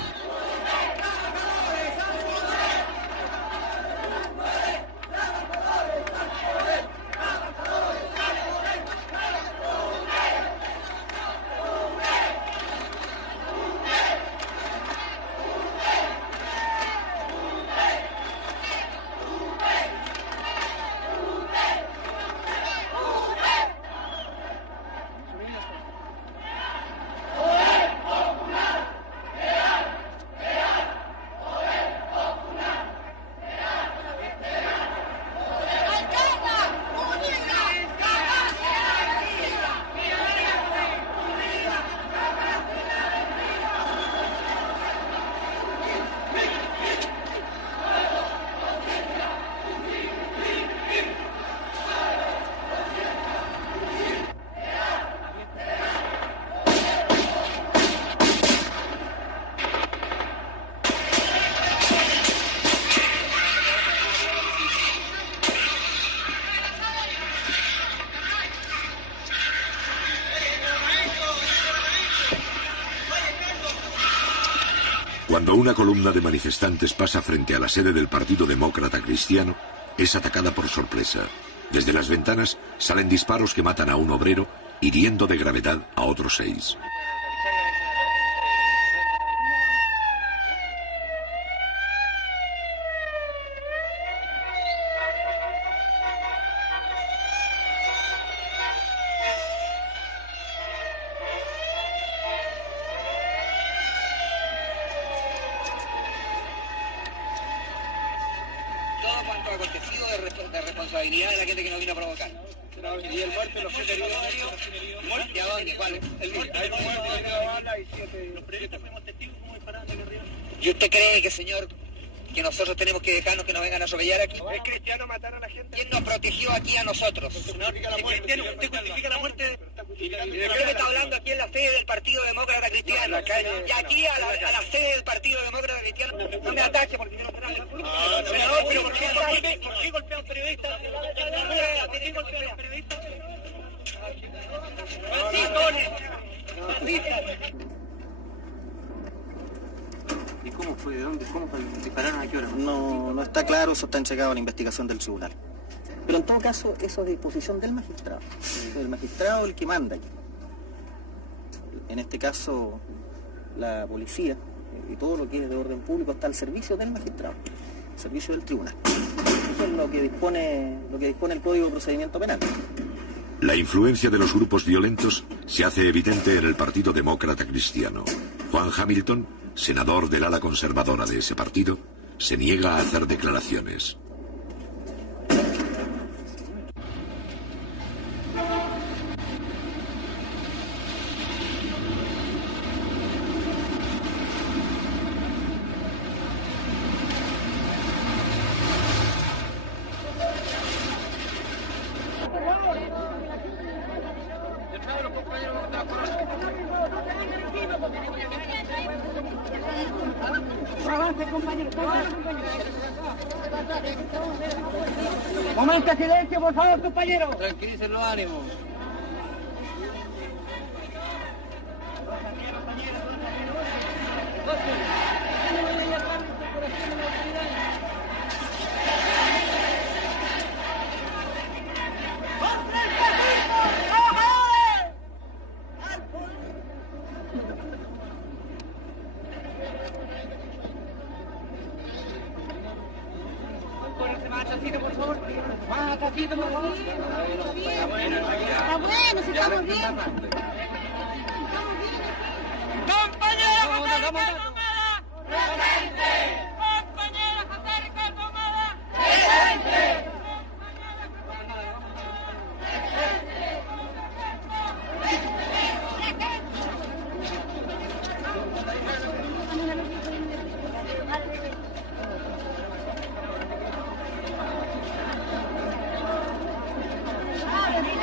Cuando una columna de manifestantes pasa frente a la sede del Partido Demócrata Cristiano, es atacada por sorpresa. Desde las ventanas salen disparos que matan a un obrero, hiriendo de gravedad a otros 6. de responsabilidad de la gente que nos vino a provocar. ¿Y el muerto los heridos? ¿Muerte a dónde? ¿Cuál? El muerto. Hay un muerto, hay una bala y 7. Los periodistas fuimos testigos cómo disparaban de arriba. ¿Y usted cree que, señor, que nosotros tenemos que dejarnos que nos vengan a atropellar aquí? ¿Es cristiano matar a la gente? ¿Quién nos protegió aquí a nosotros? ¿Usted justifica la muerte? Creo que está hablando aquí en la sede del Partido Demócrata Cristiano. Y aquí a la sede del Partido Demócrata Cristiano. No me ataque porque yo no sé nada. Pero ¿por qué golpea a un periodista? ¿Por qué golpea a los periodistas? ¿Y cómo fue? ¿De dónde? ¿Cómo dispararon? ¿A qué hora? No está claro, eso está entregado a la investigación del tribunal. Pero en todo caso, eso es de disposición del magistrado. El magistrado el que manda aquí. En este caso, la policía y todo lo que es de orden público está al servicio del magistrado, al servicio del tribunal. Eso es lo que dispone el Código de Procedimiento Penal. La influencia de los grupos violentos se hace evidente en el Partido Demócrata Cristiano. Juan Hamilton, senador del ala conservadora de ese partido, se niega a hacer declaraciones. Momento de silencio, por favor, compañeros. Tranquilicen los ánimos. Está bueno, si estamos bien. ¡Compañero José Ricardo Ahumada! ¡Presente! ¡Compañero José Ricardo Ahumada! ¡Presente!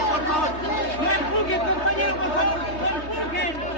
Por favor, no empujen, compañero, por favor, no empujen.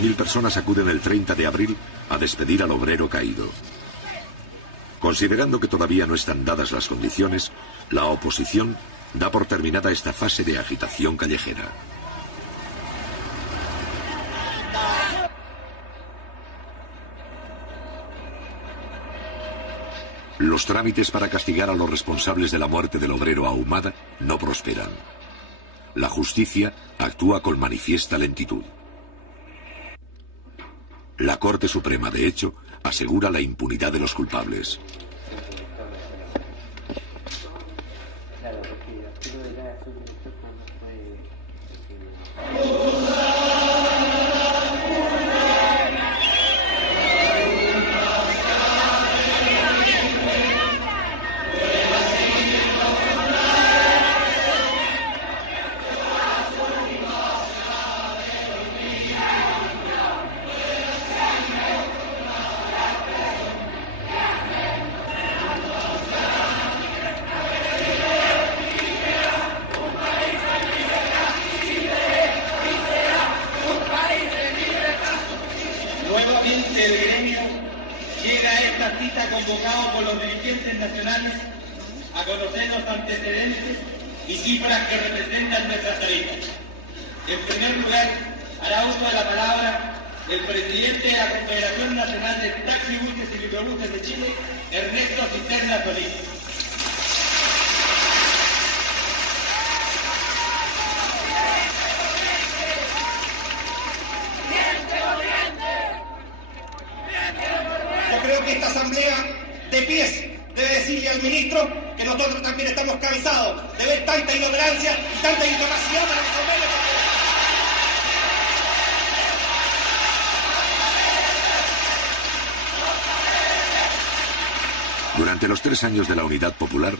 Mil personas acuden el 30 de abril a despedir al obrero caído. Considerando que todavía no están dadas las condiciones, la oposición da por terminada esta fase de agitación callejera. Los trámites para castigar a los responsables de la muerte del obrero Ahumada no prosperan. La justicia actúa con manifiesta lentitud. La Corte Suprema, de hecho, asegura la impunidad de los culpables. Convocado por los dirigentes nacionales a conocer los antecedentes y cifras que representan nuestras tarifas. En primer lugar, hará uso de la palabra el presidente de la Confederación Nacional de Taxibuses y Microbuses de Chile, Ernesto Cisterna Solís. decirle al ministro que nosotros también estamos cansados de ver tanta ignorancia y tanta incapacidad para resolver. Durante los 3 años de la Unidad Popular,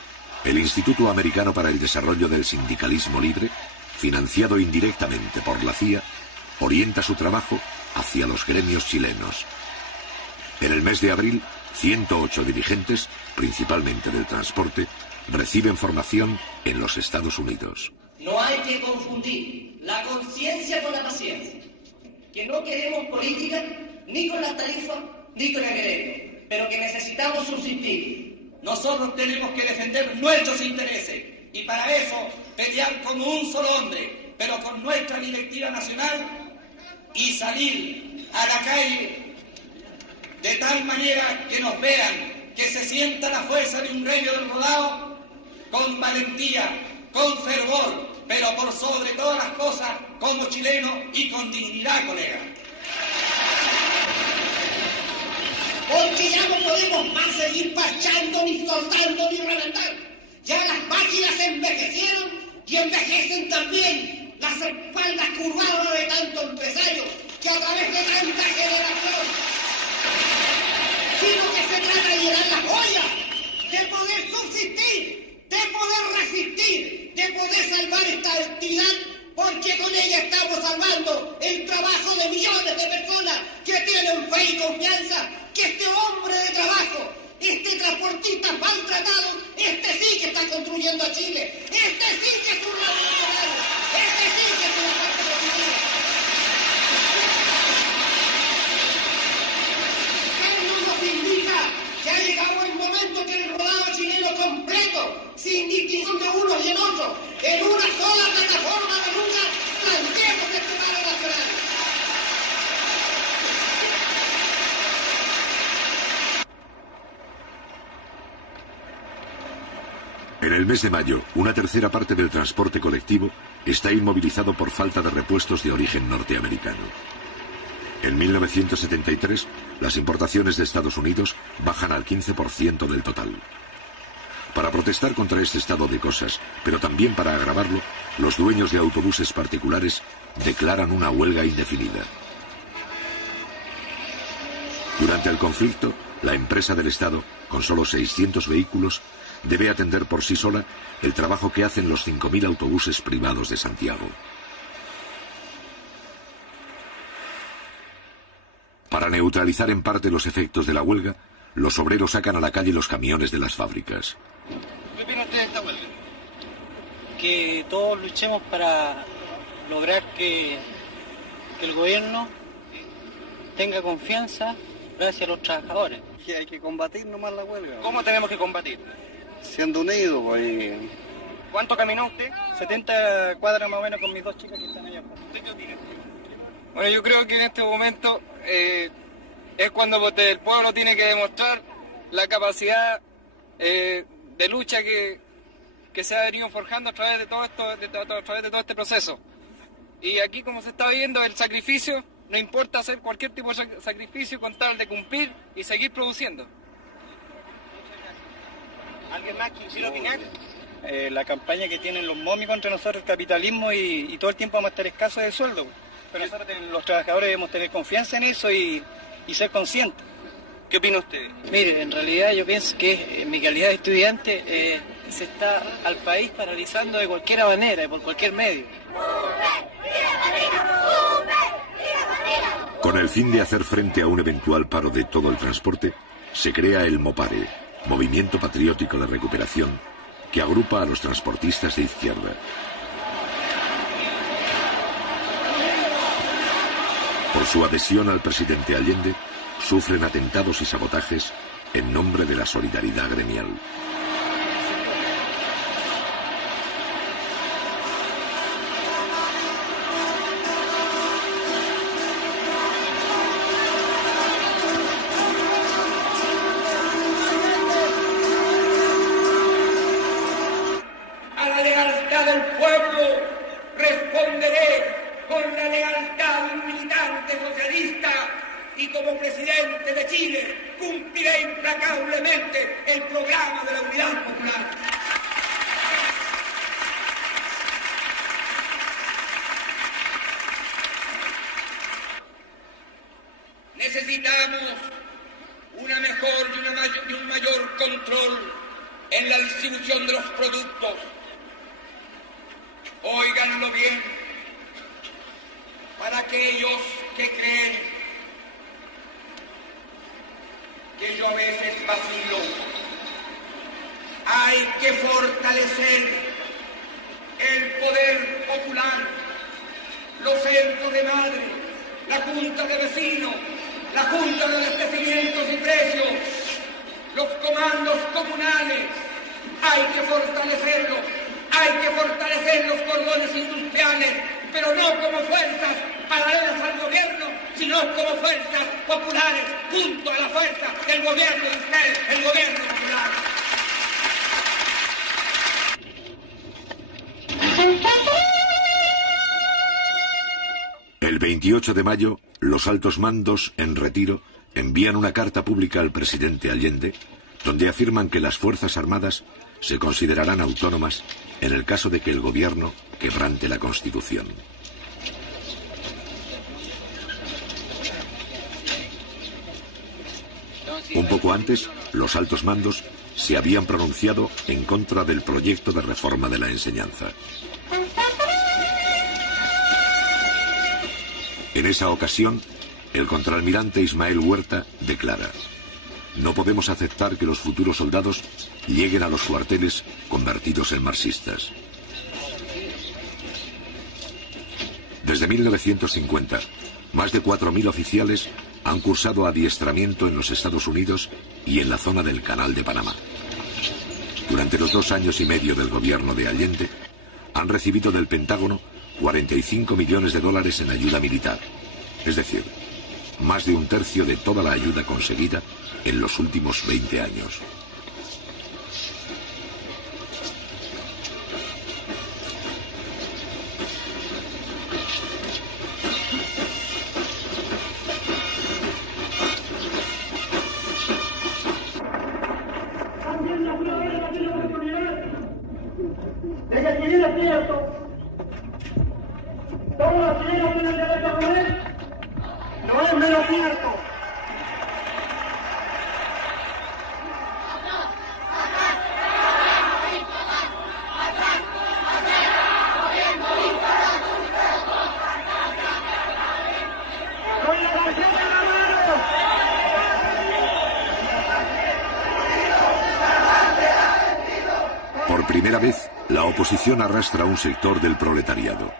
el Instituto Americano para el Desarrollo del Sindicalismo Libre, financiado indirectamente por la CIA, orienta su trabajo hacia los gremios chilenos. En el mes de abril, 108 dirigentes, principalmente del transporte, reciben formación en los Estados Unidos. No hay que confundir la conciencia con la paciencia. Que no queremos política ni con las tarifas ni con el gremio, pero que necesitamos subsistir. Nosotros tenemos que defender nuestros intereses y para eso pelear como un solo hombre, pero con nuestra directiva nacional y salir a la calle de tal manera que nos vean, que se sienta la fuerza de un gremio del rodado con valentía, con fervor, pero por sobre todas las cosas como chilenos y con dignidad, colega. Porque ya no podemos más seguir parchando, ni soldando, ni reventando. Ya las máquinas envejecieron y envejecen también las espaldas curvadas de tantos empresarios que a través de tanta generación, sino que se trata de llenar las ollas, de poder subsistir, de poder resistir, de poder salvar esta actividad, porque con ella estamos salvando el trabajo de millones de personas que tienen fe y confianza que este hombre de trabajo, este transportista maltratado, este sí que está construyendo a Chile, este sí que es un revolucionario, este sí que es una parte positiva. Carlos nos indica que ha llegado el momento que el rodado chileno completo, sin distinción de unos y en otros, en una sola plataforma de lucha, planteemos este paro nacional. En el mes de mayo, una tercera parte del transporte colectivo está inmovilizado por falta de repuestos de origen norteamericano. En 1973, las importaciones de Estados Unidos bajan al 15% del total. Para protestar contra este estado de cosas, pero también para agravarlo, los dueños de autobuses particulares declaran una huelga indefinida. Durante el conflicto, la empresa del Estado, con solo 600 vehículos, debe atender por sí sola el trabajo que hacen los 5.000 autobuses privados de Santiago. Para neutralizar en parte los efectos de la huelga, los obreros sacan a la calle los camiones de las fábricas. ¿Qué opina usted de esta huelga? Que todos luchemos para lograr que el gobierno tenga confianza gracias a los trabajadores. Que hay que combatir nomás la huelga. ¿Cómo tenemos que combatir? Siendo unidos, pues. ¿Cuánto caminó usted? 70 cuadras más o menos con mis 2 chicas que están allá. ¿Usted qué opina? Bueno, yo creo que en este momento es cuando el pueblo tiene que demostrar la capacidad de lucha que se ha venido forjando a través de todo esto, a través de todo este proceso. Y aquí, como se está viendo, el sacrificio, no importa hacer cualquier tipo de sacrificio con tal de cumplir y seguir produciendo. ¿Alguien más quisiera opinar? La campaña que tienen los momis contra nosotros, el capitalismo, y todo el tiempo vamos a estar escasos de sueldo. Pero nosotros, los trabajadores, debemos tener confianza en eso y ser conscientes. ¿Qué opina usted? Mire, en realidad yo pienso que en mi calidad de estudiante se está al país paralizando de cualquier manera y por cualquier medio. Con el fin de hacer frente a un eventual paro de todo el transporte, se crea el MOPARE, Movimiento Patriótico de Recuperación, que agrupa a los transportistas de izquierda. Por su adhesión al presidente Allende, sufren atentados y sabotajes en nombre de la solidaridad gremial. A la lealtad del pueblo responderé con la lealtad de un militante socialista y como como presidente de Chile cumpliré implacablemente el programa de la Unidad Popular. Necesitamos una mejor y un mayor control en la distribución de los productos. Óiganlo bien, para aquellos que creen que yo a veces vacilo, hay que fortalecer el poder popular, los centros de madre, la junta de vecinos, la junta de abastecimientos y precios, los comandos comunales. Hay que fortalecerlos, hay que fortalecer los cordones industriales, pero no como fuerzas paralelas al gobierno, sino como fuerzas populares, junto a la fuerza del gobierno de usted, el gobierno popular. El 28 de mayo, los altos mandos, en retiro, envían una carta pública al presidente Allende, donde afirman que las Fuerzas Armadas se considerarán autónomas en el caso de que el gobierno quebrante la Constitución. Un poco antes, los altos mandos se habían pronunciado en contra del proyecto de reforma de la enseñanza. En esa ocasión, el contraalmirante Ismael Huerta declara: no podemos aceptar que los futuros soldados lleguen a los cuarteles convertidos en marxistas. Desde 1950, más de 4.000 oficiales han cursado adiestramiento en los Estados Unidos y en la zona del Canal de Panamá. Durante los 2 años y medio del gobierno de Allende, han recibido del Pentágono $45 millones en ayuda militar, es decir, más de 1/3 de toda la ayuda conseguida en los últimos 20 años. Por primera vez, la oposición arrastra a un sector del proletariado.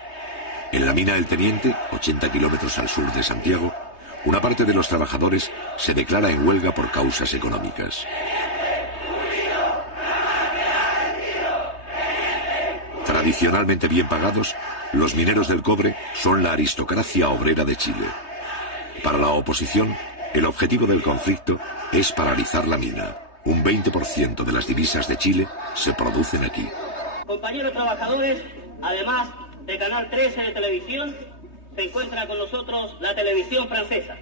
En la mina El Teniente, 80 kilómetros al sur de Santiago, una parte de los trabajadores se declara en huelga por causas económicas. Tradicionalmente bien pagados, los mineros del cobre son la aristocracia obrera de Chile. Para la oposición, el objetivo del conflicto es paralizar la mina. Un 20% de las divisas de Chile se producen aquí. Compañeros trabajadores, además de Canal 13 de televisión, se encuentra con nosotros la televisión francesa.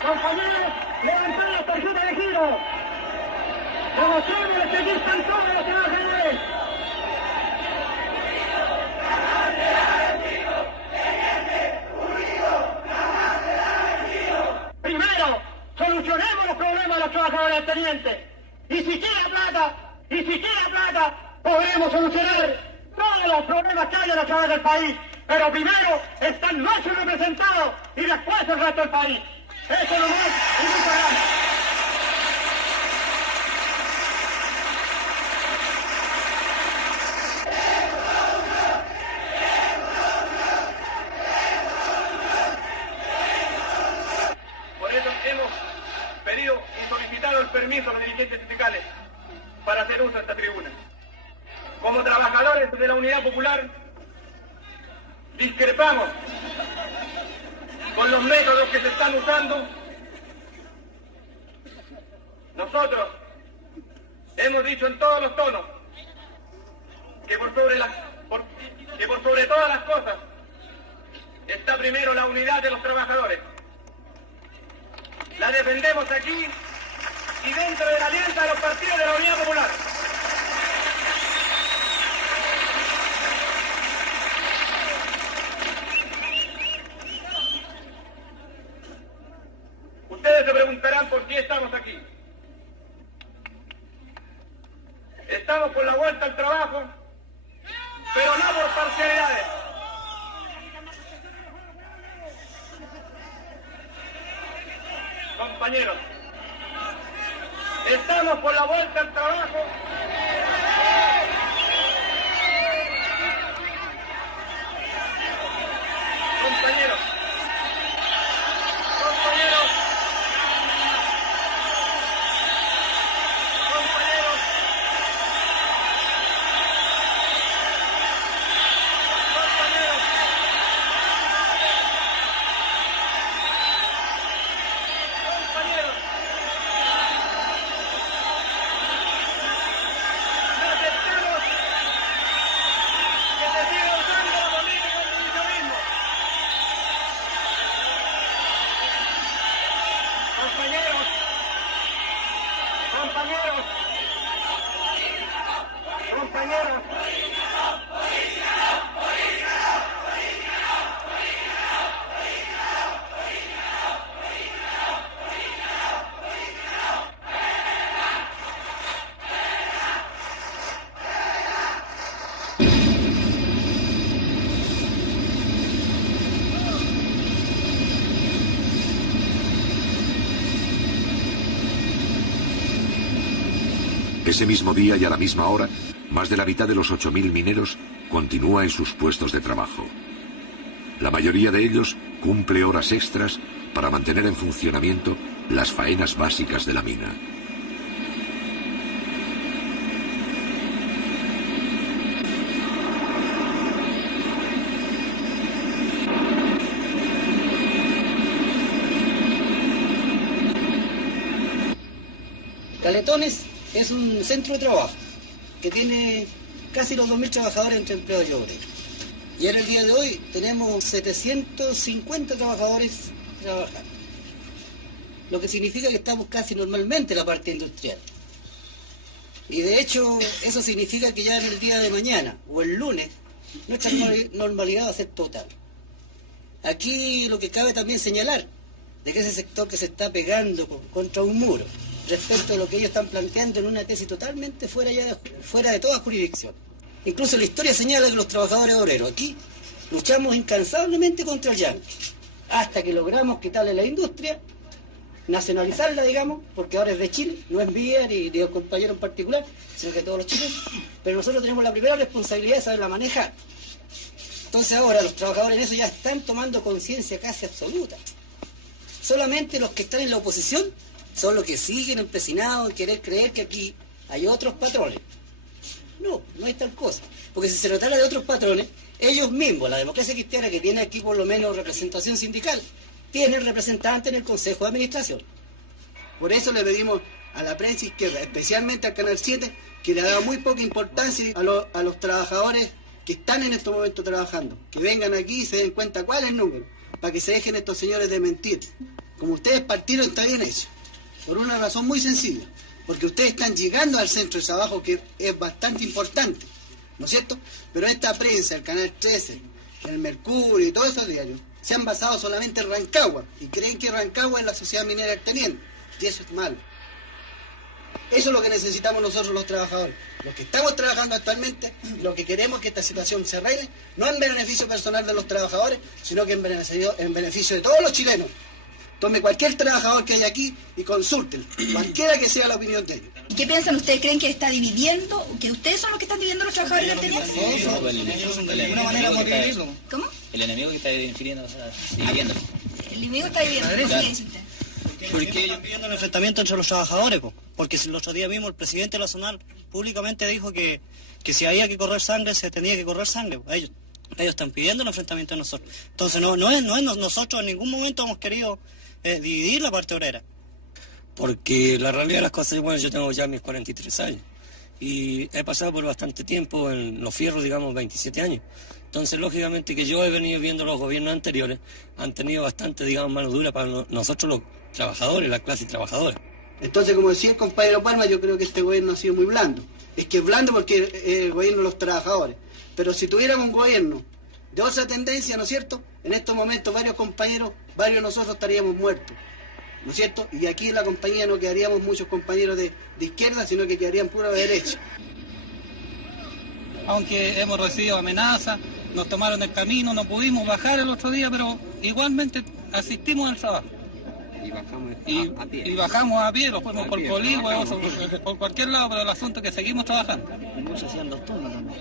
Compañeros, levantad la tarjeta de giro. Demostremos que aquí están todos los trabajadores. Primero, solucionemos los problemas de los trabajadores del Teniente. Y si queda plata, podremos solucionar todos los problemas que hay a través del país. Pero primero están nuestros representados y después el resto del país. Eso nomás y muchas gracias. Por eso hemos pedido y solicitado el permiso a los dirigentes sindicales para hacer uso de esta tribuna. Como trabajadores de la Unidad Popular, discrepamos con los métodos que se están usando. Nosotros hemos dicho en todos los tonos que por sobre las que por sobre todas las cosas está primero la unidad de los trabajadores. La defendemos aquí y dentro de la alianza de los partidos de la Unidad Popular. Ustedes se preguntarán por qué estamos aquí. Estamos por la vuelta al trabajo, pero no por parcialidades. Compañeros, estamos por la vuelta al trabajo. Compañeros, compañeros, compañeros, compañeros. Ese mismo día y a la misma hora, más de la mitad de los 8.000 mineros continúa en sus puestos de trabajo. La mayoría de ellos cumple horas extras para mantener en funcionamiento las faenas básicas de la mina. Caletones es un centro de trabajo que tiene casi los 2.000 trabajadores entre empleados y obreros. Y en el día de hoy tenemos 750 trabajadores trabajando. Lo que significa que estamos casi normalmente en la parte industrial. Y de hecho, eso significa que ya en el día de mañana o el lunes, nuestra normalidad va a ser total. Aquí lo que cabe también señalar, de que ese sector que se está pegando contra un muro, respecto a lo que ellos están planteando en una tesis totalmente fuera de toda jurisdicción. Incluso la historia señala que los trabajadores obreros aquí luchamos incansablemente contra el yanqui, hasta que logramos quitarle la industria, nacionalizarla, digamos, porque ahora es de Chile, no es mía ni de un compañero en particular, sino que de todos los chilenos, pero nosotros tenemos la primera responsabilidad de saberla manejar. Entonces ahora los trabajadores en eso ya están tomando conciencia casi absoluta. Solamente los que están en la oposición son los que siguen empecinados en querer creer que aquí hay otros patrones. No, no hay tal cosa. Porque si se tratara de otros patrones, ellos mismos, la democracia cristiana, que tiene aquí por lo menos representación sindical, tienen representantes en el Consejo de Administración. Por eso le pedimos a la prensa izquierda, especialmente al Canal 7, que le ha dado muy poca importancia a los trabajadores que están en estos momentos trabajando. Que vengan aquí y se den cuenta cuál es el número, para que se dejen estos señores de mentir. Como ustedes partieron, está bien hecho. Por una razón muy sencilla, porque ustedes están llegando al centro de trabajo, que es bastante importante, ¿no es cierto? Pero esta prensa, el Canal 13, el Mercurio y todos esos diarios, se han basado solamente en Rancagua, y creen que Rancagua es la sociedad minera del teniente, y eso es malo. Eso es lo que necesitamos nosotros los trabajadores. Los que estamos trabajando actualmente, lo que queremos es que esta situación se arregle, no en beneficio personal de los trabajadores, sino que en beneficio de todos los chilenos. Tome cualquier trabajador que haya aquí y consulten, cualquiera que sea la opinión de ellos. ¿Y qué piensan ustedes? ¿Creen que está dividiendo? ¿Que ustedes son los que están dividiendo los trabajadores del teniente? No, el enemigo. ¿Cómo? El enemigo que está dividiendo, o sea, dividiendo. El enemigo está dividiendo. ¿Qué quiere decir usted? Porque ellos pidiendo el enfrentamiento entre los trabajadores, porque el otro día mismo el presidente nacional públicamente dijo que si había que correr sangre, se tenía que correr sangre. Ellos están pidiendo el enfrentamiento de nosotros. Entonces nosotros en ningún momento hemos querido dividir la parte obrera. Porque la realidad de las cosas, bueno, yo tengo ya mis 43 años y he pasado por bastante tiempo en los fierros, digamos 27 años. Entonces, lógicamente que yo he venido viendo los gobiernos anteriores, han tenido bastante, digamos, mano dura para nosotros los trabajadores, la clase trabajadora. Entonces, como decía el compañero Palma, yo creo que este gobierno ha sido muy blando. Es que es blando porque es el gobierno de los trabajadores. Pero si tuviéramos un gobierno de otra tendencia, ¿no es cierto? En estos momentos varios compañeros, varios de nosotros estaríamos muertos, ¿no es cierto? Y aquí en la compañía no quedaríamos muchos compañeros de izquierda, sino que quedarían pura de derecha. Aunque hemos recibido amenazas, nos tomaron el camino, no pudimos bajar el otro día, pero igualmente asistimos al trabajo. Y bajamos a pie, lo fuimos por Coligüe, por cualquier lado, pero el asunto es que seguimos trabajando.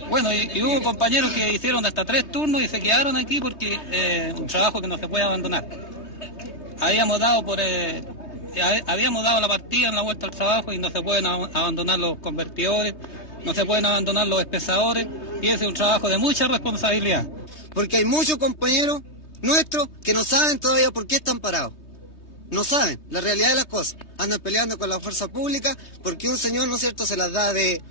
Bueno, y hubo compañeros que hicieron hasta 3 turnos y se quedaron aquí porque un trabajo que no se puede abandonar. Habíamos dado la partida en la vuelta al trabajo y no se pueden abandonar los convertidores, no se pueden abandonar los espesadores, y ese es un trabajo de mucha responsabilidad. Porque hay muchos compañeros nuestros que no saben todavía por qué están parados. No saben la realidad de las cosas. Andan peleando con la fuerza pública porque un señor, ¿no es cierto?, se las da de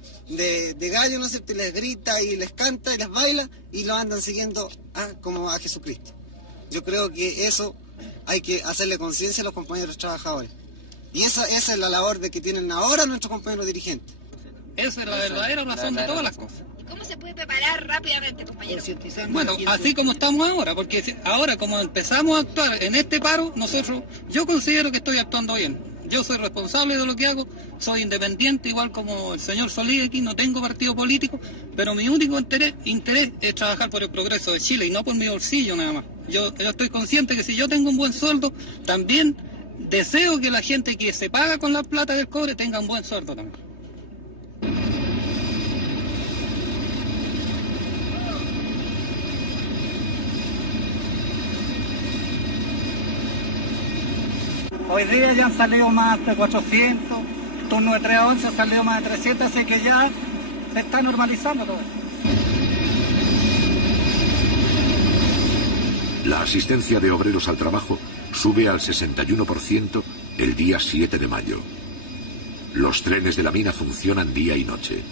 gallo, ¿no es cierto?, y les grita y les canta y les baila y lo andan siguiendo como a Jesucristo. Yo creo que eso hay que hacerle conciencia a los compañeros trabajadores. Y esa es la labor de que tienen ahora nuestros compañeros dirigentes. Esa es la verdadera razón de todas las cosas. ¿Cómo se puede preparar rápidamente, compañero? Bueno, así como estamos ahora, porque ahora como empezamos a actuar en este paro, yo considero que estoy actuando bien. Yo soy responsable de lo que hago, soy independiente, igual como el señor Solís aquí, no tengo partido político, pero mi único interés es trabajar por el progreso de Chile y no por mi bolsillo nada más. Yo estoy consciente que si yo tengo un buen sueldo, también deseo que la gente que se paga con la plata del cobre tenga un buen sueldo también. Hoy día ya han salido más de 400, turno de 3 a 11 han salido más de 300, así que ya se está normalizando todo esto. La asistencia de obreros al trabajo sube al 61% el día 7 de mayo. Los trenes de la mina funcionan día y noche.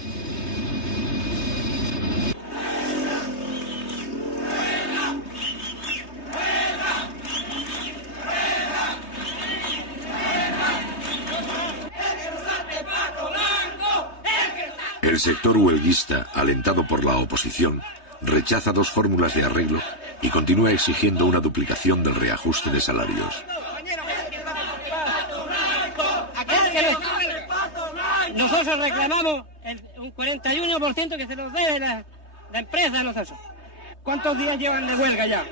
El sector huelguista, alentado por la oposición, rechaza 2 fórmulas de arreglo y continúa exigiendo una duplicación del reajuste de salarios. Nosotros reclamamos un 41% que se nos debe la empresa a nosotros. ¿Cuántos días llevan de huelga ya?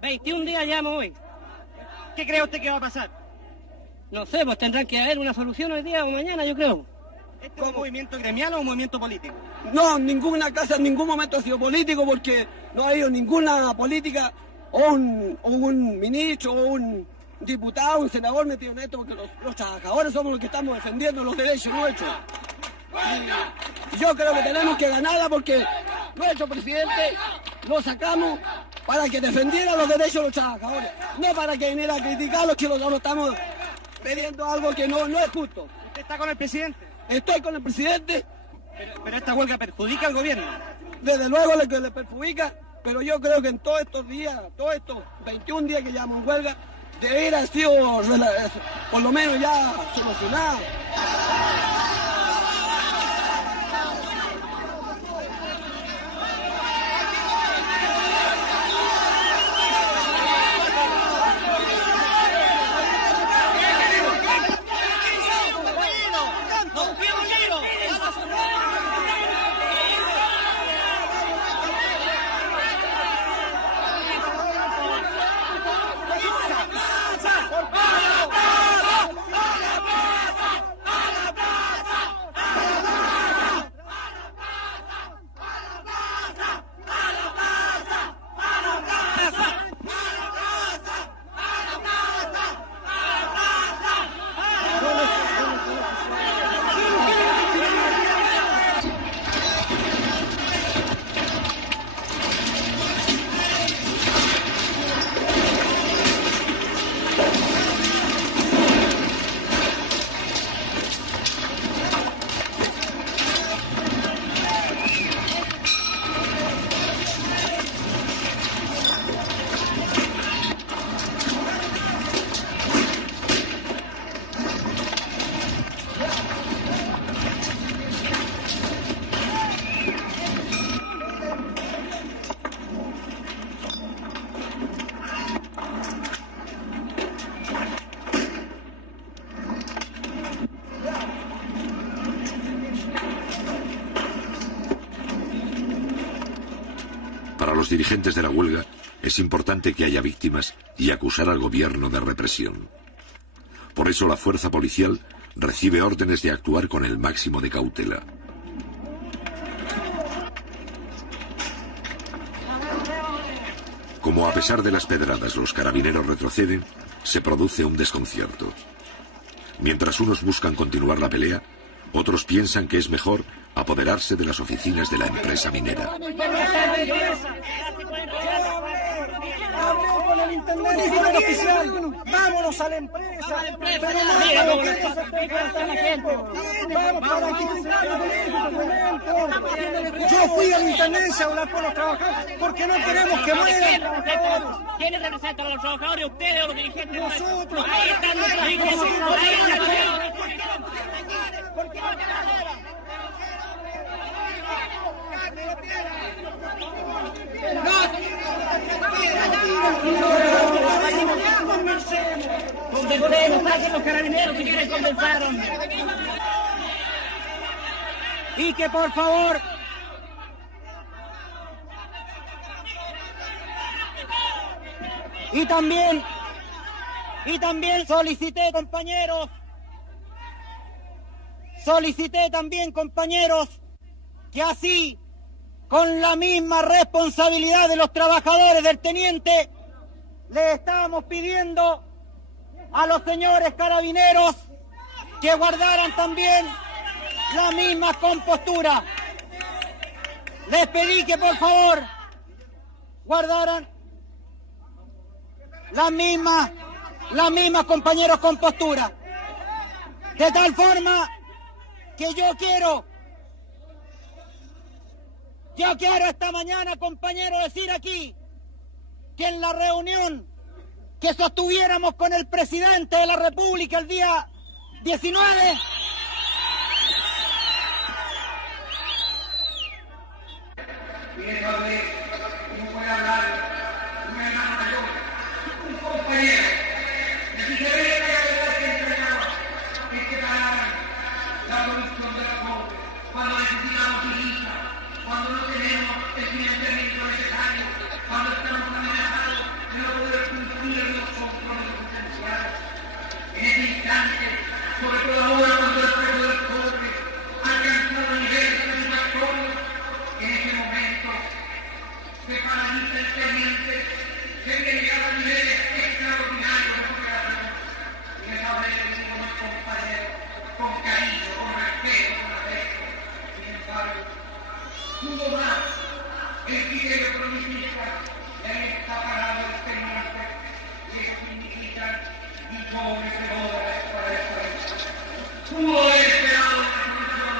21 días llevamos hoy. ¿Qué cree usted que va a pasar? No sé, pues tendrán que haber una solución hoy día o mañana, yo creo. ¿Este es un movimiento gremial o un movimiento político? No, ninguna casa en ningún momento ha sido político porque no ha habido ninguna política o un ministro o un diputado, un senador metido en esto porque los trabajadores somos los que estamos defendiendo los derechos nuestros. Y yo creo que tenemos que ganarla porque nuestro presidente lo sacamos para que defendiera los derechos de los trabajadores, no para que viniera a criticarlos que nosotros estamos pidiendo algo que no es justo. ¿Usted está con el presidente? Estoy con el presidente. Pero esta huelga perjudica al gobierno. Desde luego que le perjudica, pero yo creo que en todos estos días, todos estos 21 días que llevamos en huelga, debería haber sido por lo menos ya solucionado. los dirigentes de la huelga, es importante que haya víctimas y acusar al gobierno de represión. Por eso la fuerza policial recibe órdenes de actuar con el máximo de cautela. Como a pesar de las pedradas los carabineros retroceden, se produce un desconcierto. Mientras unos buscan continuar la pelea, otros piensan que es mejor apoderarse de las oficinas de la empresa minera. Hablé con el intendente y con el oficial. Vámonos a la empresa. Pero no, vamos para aquí. Yo fui a la intendencia a hablar con los trabajadores porque no queremos que mueran. ¿Quiénes representan a los trabajadores? ¿Ustedes o los dirigentes? Nosotros. Ahí están los dirigentes. ¿Por qué no Condensemos, saquen los carabineros si quieren condensar, hombre. Y que por favor y también solicité también compañeros que así con la misma responsabilidad de los trabajadores del teniente le estábamos pidiendo a los señores carabineros que guardaran también la misma compostura. Les pedí que por favor guardaran la misma compañeros compostura. De tal forma que yo quiero esta mañana, compañeros, decir aquí que en la reunión que sostuviéramos con el presidente de la República el día 19, cuando necesitamos divisa, cuando no tenemos el financiamiento necesario, cuando estamos amenazados de no poder cumplir los compromisos esenciales. En ese instante, sobre todo ahora cuando el precio del cobre ha alcanzado niveles satisfactorios, en ese momento se paraliza el teniente, se llega a niveles extraordinarios de operación. Y les hablé de mis compañeros con cariño, con respeto, con afecto. Sin embargo, pudo más el criterio economicista y ahí está parado el teniente. Y eso significa millones de dólares para el país. Pudo haber esperado una solución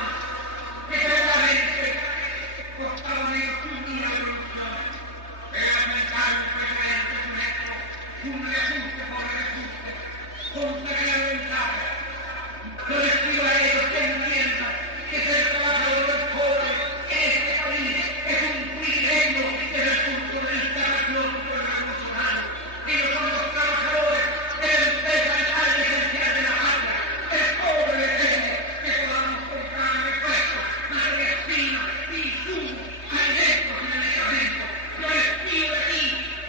que seguramente costaba menos que una revolución. Pero el mercado preferente es honesto, un reajuste por reajuste, con una ventaja. Yo les pido a ellos que entiendan que ser trabajador del pobre en este país es un privilegio desde el punto de vista económico y revolucionario. Ellos son los trabajadores de la empresa vital y esencial de la patria. El pobre depende que podamos comprar repuestos, materias primas, insumos, alimentos y medicamentos. Yo les pido aquí,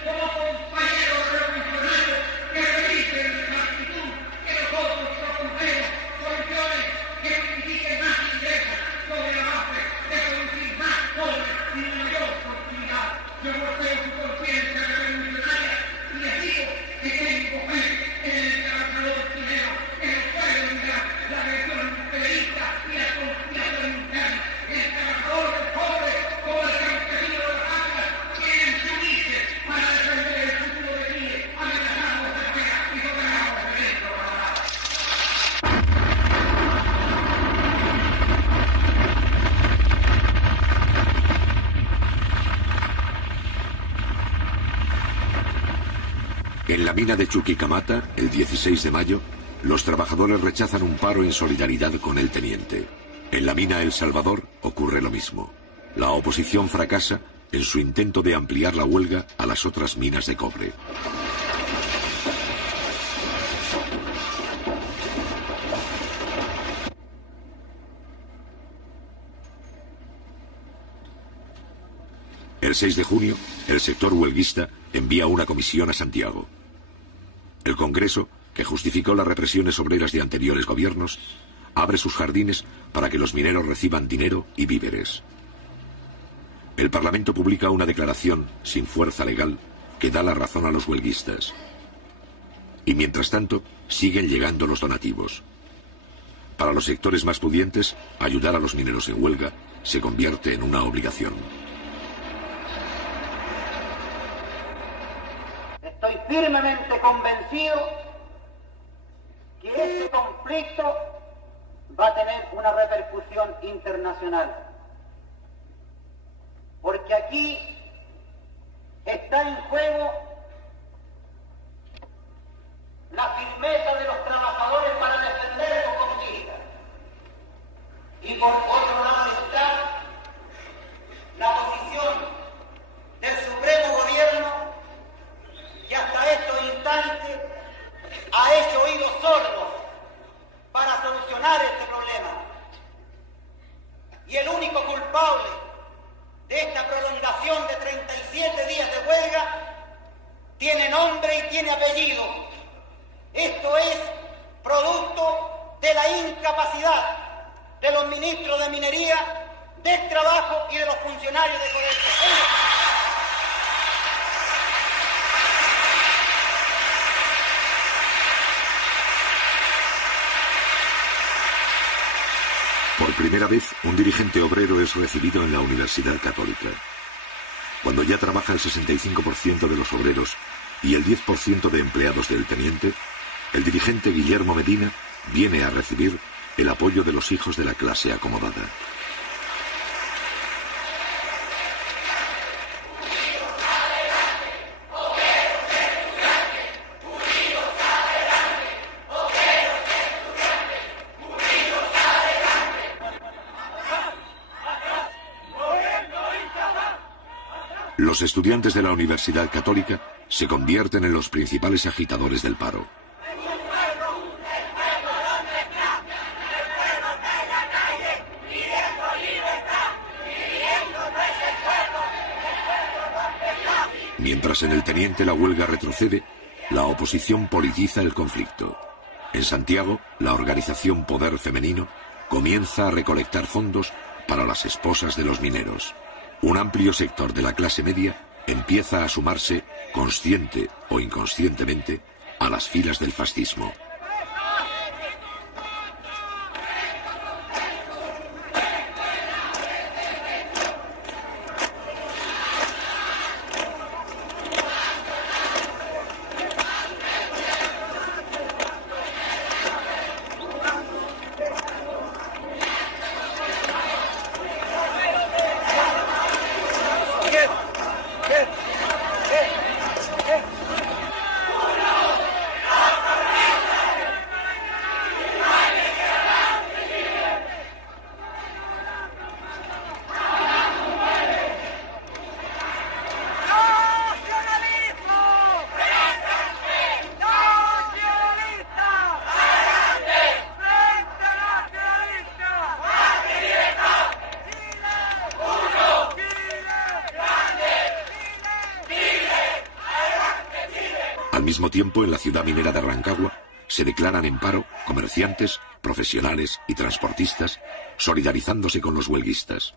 como compañeros revolucionarios, que revisen la actitud que nosotros proponemos. Soluciones que signifiquen más ingresos sobre la base de producir más pobre y de mayor oportunidad. Yo golpeo su conciencia revolucionaria y les digo que tengo fe en el trabajador chileno, que no puede olvidar la agresión imperialista y la conspiración interna. El trabajador pobre, como el campesino de las áreas, quieren unirse para defender el futuro de Chile, amenazados de guerra y soberanados de derecho. En la mina de Chuquicamata, el 16 de mayo, los trabajadores rechazan un paro en solidaridad con el teniente. En la mina El Salvador ocurre lo mismo. La oposición fracasa en su intento de ampliar la huelga a las otras minas de cobre. El 6 de junio, el sector huelguista envía una comisión a Santiago. El Congreso, que justificó las represiones obreras de anteriores gobiernos, abre sus jardines para que los mineros reciban dinero y víveres. El Parlamento publica una declaración sin fuerza legal que da la razón a los huelguistas. Y mientras tanto, siguen llegando los donativos. Para los sectores más pudientes, ayudar a los mineros en huelga se convierte en una obligación. Estoy firmemente convencido que este conflicto va a tener una repercusión internacional. Porque aquí está en juego la firmeza de los trabajadores para defender su conquista. Y por otro lado está la posición del Supremo Gobierno, que hasta estos instantes ha hecho oídos sordos para solucionar este problema. Y el único culpable de esta prolongación de 37 días de huelga tiene nombre y tiene apellido. Esto es producto de la incapacidad de los ministros de Minería, del Trabajo y de los funcionarios de Codelco. Por primera vez, un dirigente obrero es recibido en la Universidad Católica. Cuando ya trabaja el 65% de los obreros y el 10% de empleados del teniente, el dirigente Guillermo Medina viene a recibir el apoyo de los hijos de la clase acomodada. Los estudiantes de la Universidad Católica se convierten en los principales agitadores del paro. Mientras en el teniente la huelga retrocede, la oposición politiza el conflicto. En Santiago, la organización Poder Femenino comienza a recolectar fondos para las esposas de los mineros. Un amplio sector de la clase media empieza a sumarse, consciente o inconscientemente, a las filas del fascismo. Al mismo tiempo, en la ciudad minera de Rancagua, se declaran en paro comerciantes, profesionales y transportistas, solidarizándose con los huelguistas.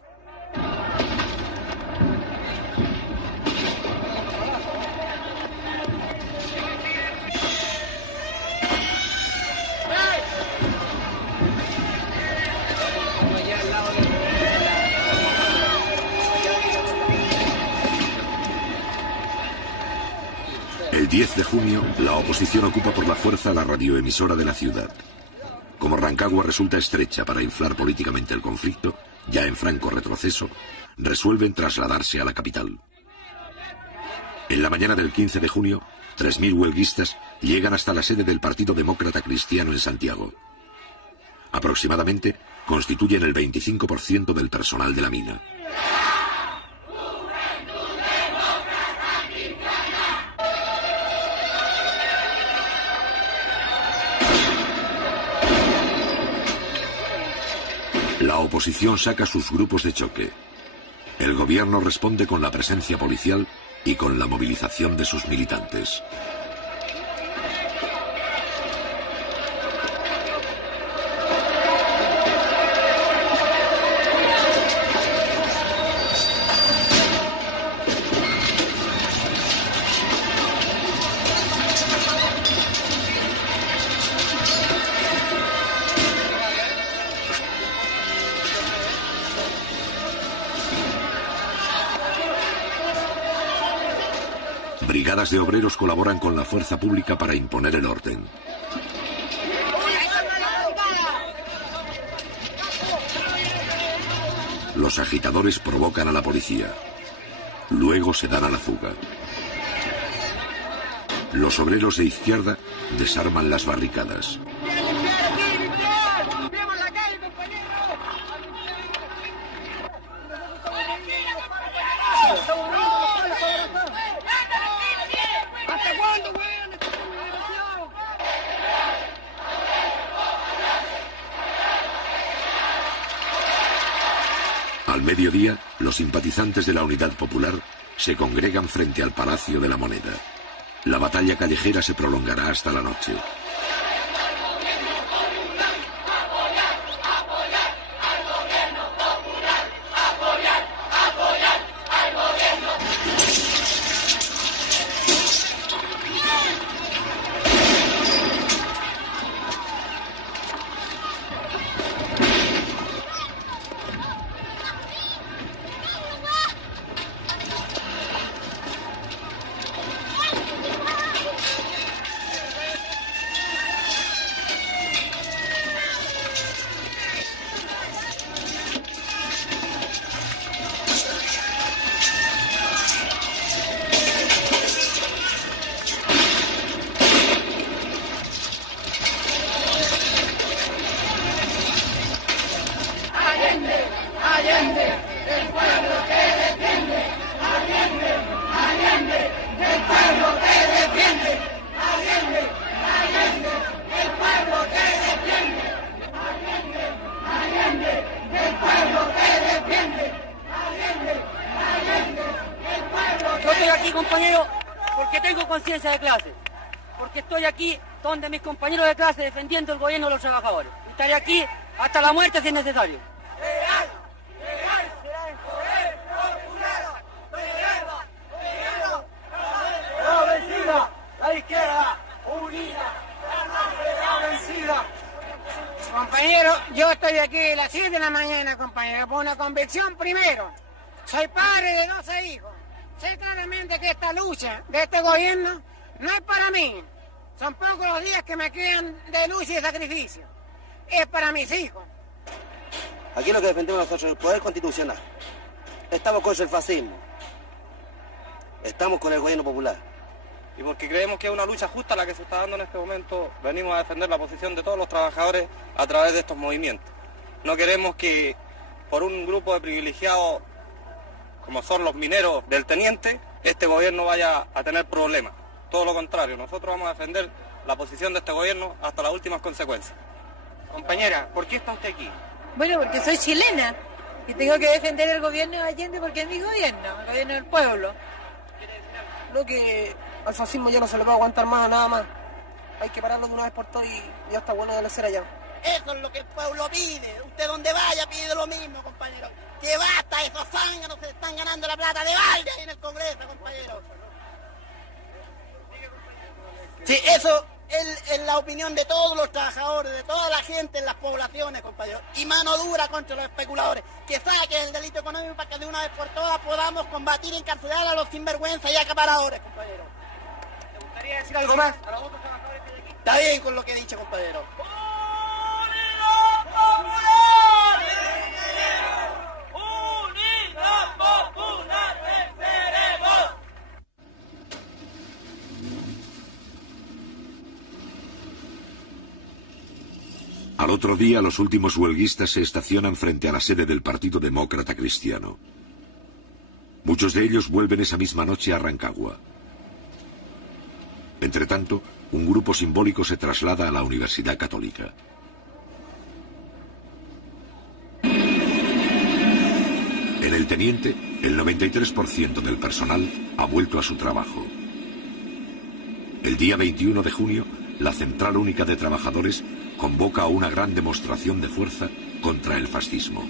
El 10 de junio, la oposición ocupa por la fuerza la radioemisora de la ciudad. Como Rancagua resulta estrecha para inflar políticamente el conflicto, ya en franco retroceso, resuelven trasladarse a la capital. En la mañana del 15 de junio, 3.000 huelguistas llegan hasta la sede del Partido Demócrata Cristiano en Santiago. Aproximadamente constituyen el 25% del personal de la mina. La oposición saca sus grupos de choque. El gobierno responde con la presencia policial y con la movilización de sus militantes. Brigadas de obreros colaboran con la fuerza pública para imponer el orden. Los agitadores provocan a la policía. Luego se dan a la fuga. Los obreros de izquierda desarman las barricadas. Al mediodía, los simpatizantes de la Unidad Popular se congregan frente al Palacio de la Moneda. La batalla callejera se prolongará hasta la noche. Conciencia de clase, porque estoy aquí donde mis compañeros de clase defendiendo el gobierno de los trabajadores. Estaré aquí hasta la muerte si es necesario. La izquierda unida, la vencida. Compañero, yo estoy aquí a las 7 de la mañana, compañero, por una convicción primero. Soy padre de 12 hijos. Sé claramente que esta lucha de este gobierno no es para mí. Son pocos los días que me quedan de lucha y de sacrificio. Es para mis hijos. Aquí lo que defendemos nosotros es el poder constitucional. Estamos contra el fascismo. Estamos con el gobierno popular. Y porque creemos que es una lucha justa la que se está dando en este momento, venimos a defender la posición de todos los trabajadores a través de estos movimientos. No queremos que por un grupo de privilegiados como son los mineros del teniente, este gobierno vaya a tener problemas. Todo lo contrario, nosotros vamos a defender la posición de este gobierno hasta las últimas consecuencias. Compañera, ¿por qué está usted aquí? Bueno, porque soy chilena y tengo que defender el gobierno de Allende porque es mi gobierno, el gobierno del pueblo. Creo que al fascismo ya no se le va a aguantar más, nada más. Hay que pararlo de una vez por todas y ya está bueno de la cera ya. Eso es lo que el pueblo pide. Usted donde vaya pide lo mismo, compañero. Que basta, esos zánganos se están ganando la plata de balde ahí en el Congreso, compañero. Sí, eso es la opinión de todos los trabajadores, de toda la gente en las poblaciones, compañero. Y mano dura contra los especuladores. Que saquen el delito económico para que de una vez por todas podamos combatir y encarcelar a los sinvergüenzas y acaparadores, compañero. ¿Te gustaría decir algo más a los otros trabajadores que hay aquí? Está bien con lo que he dicho, compañero. Al otro día, los últimos huelguistas se estacionan frente a la sede del Partido Demócrata Cristiano. Muchos de ellos vuelven esa misma noche a Rancagua. Entretanto, un grupo simbólico se traslada a la Universidad Católica. En el teniente, el 93% del personal ha vuelto a su trabajo. El día 21 de junio, la Central Única de Trabajadores convoca a una gran demostración de fuerza contra el fascismo.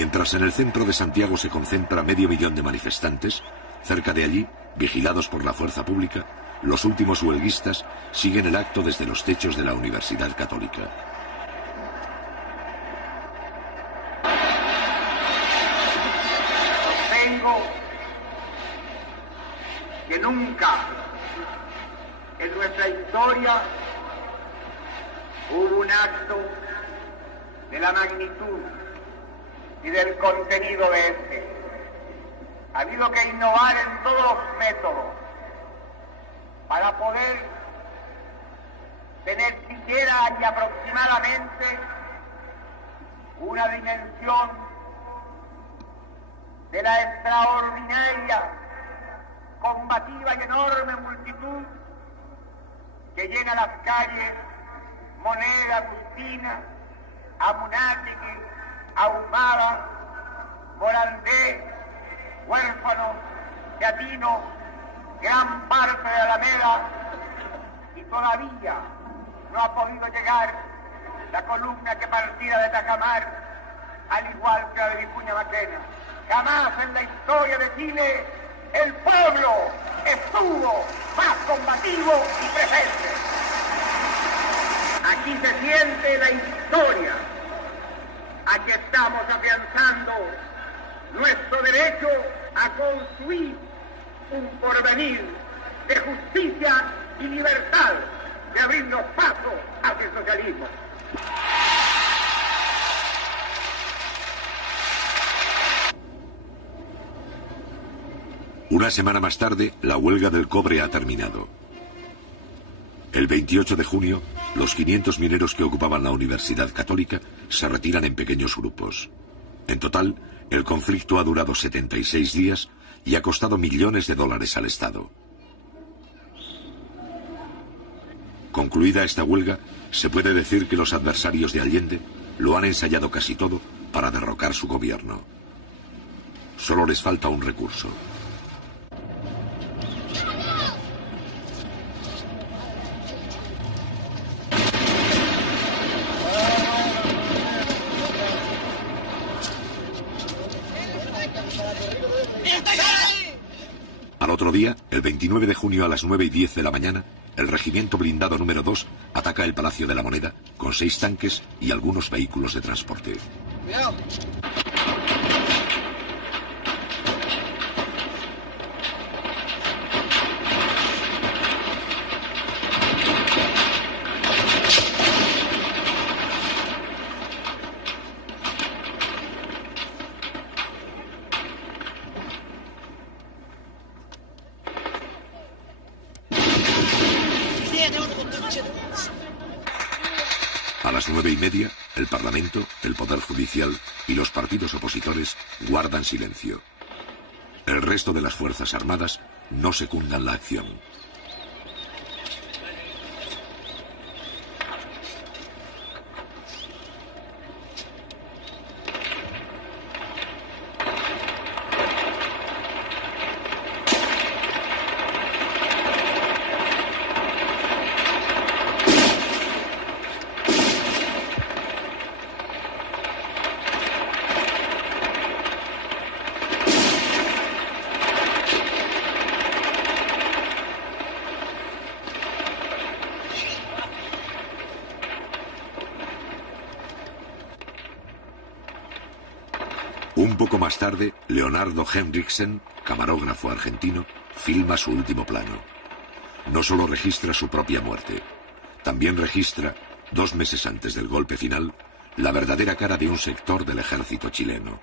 Mientras en el centro de Santiago se concentra medio millón de manifestantes, cerca de allí, vigilados por la fuerza pública, los últimos huelguistas siguen el acto desde los techos de la Universidad Católica. Sostengo que nunca en nuestra historia hubo un acto de la magnitud y del contenido de este. Ha habido que innovar en todos los métodos para poder tener siquiera y aproximadamente una dimensión de la extraordinaria, combativa y enorme multitud que llena las calles Moneda, Agustina, Amunátegui, Ahumada, Morandé, Huérfano, Teatino, gran parte de Alameda, y todavía no ha podido llegar la columna que partía de Tajamar, al igual que la de Vicuña Maquena. Jamás en la historia de Chile el pueblo estuvo más combativo y presente. Aquí se siente la historia. Aquí estamos afianzando nuestro derecho a construir un porvenir de justicia y libertad, de abrirnos paso hacia el socialismo. Una semana más tarde, la huelga del cobre ha terminado. El 28 de junio, los 500 mineros que ocupaban la Universidad Católica se retiran en pequeños grupos. En total, el conflicto ha durado 76 días y ha costado millones de dólares al Estado. Concluida esta huelga, se puede decir que los adversarios de Allende lo han ensayado casi todo para derrocar su gobierno. Solo les falta un recurso. Al otro día, el 29 de junio a las 9:10 de la mañana, el regimiento blindado número 2 ataca el Palacio de la Moneda con 6 tanques y algunos vehículos de transporte. Cuidado. A las 9:30, el Parlamento, el Poder Judicial y los partidos opositores guardan silencio. El resto de las Fuerzas Armadas no secundan la acción. Un poco más tarde, Leonardo Henriksen, camarógrafo argentino, filma su último plano. No solo registra su propia muerte, también registra, 2 meses antes del golpe final, la verdadera cara de un sector del ejército chileno.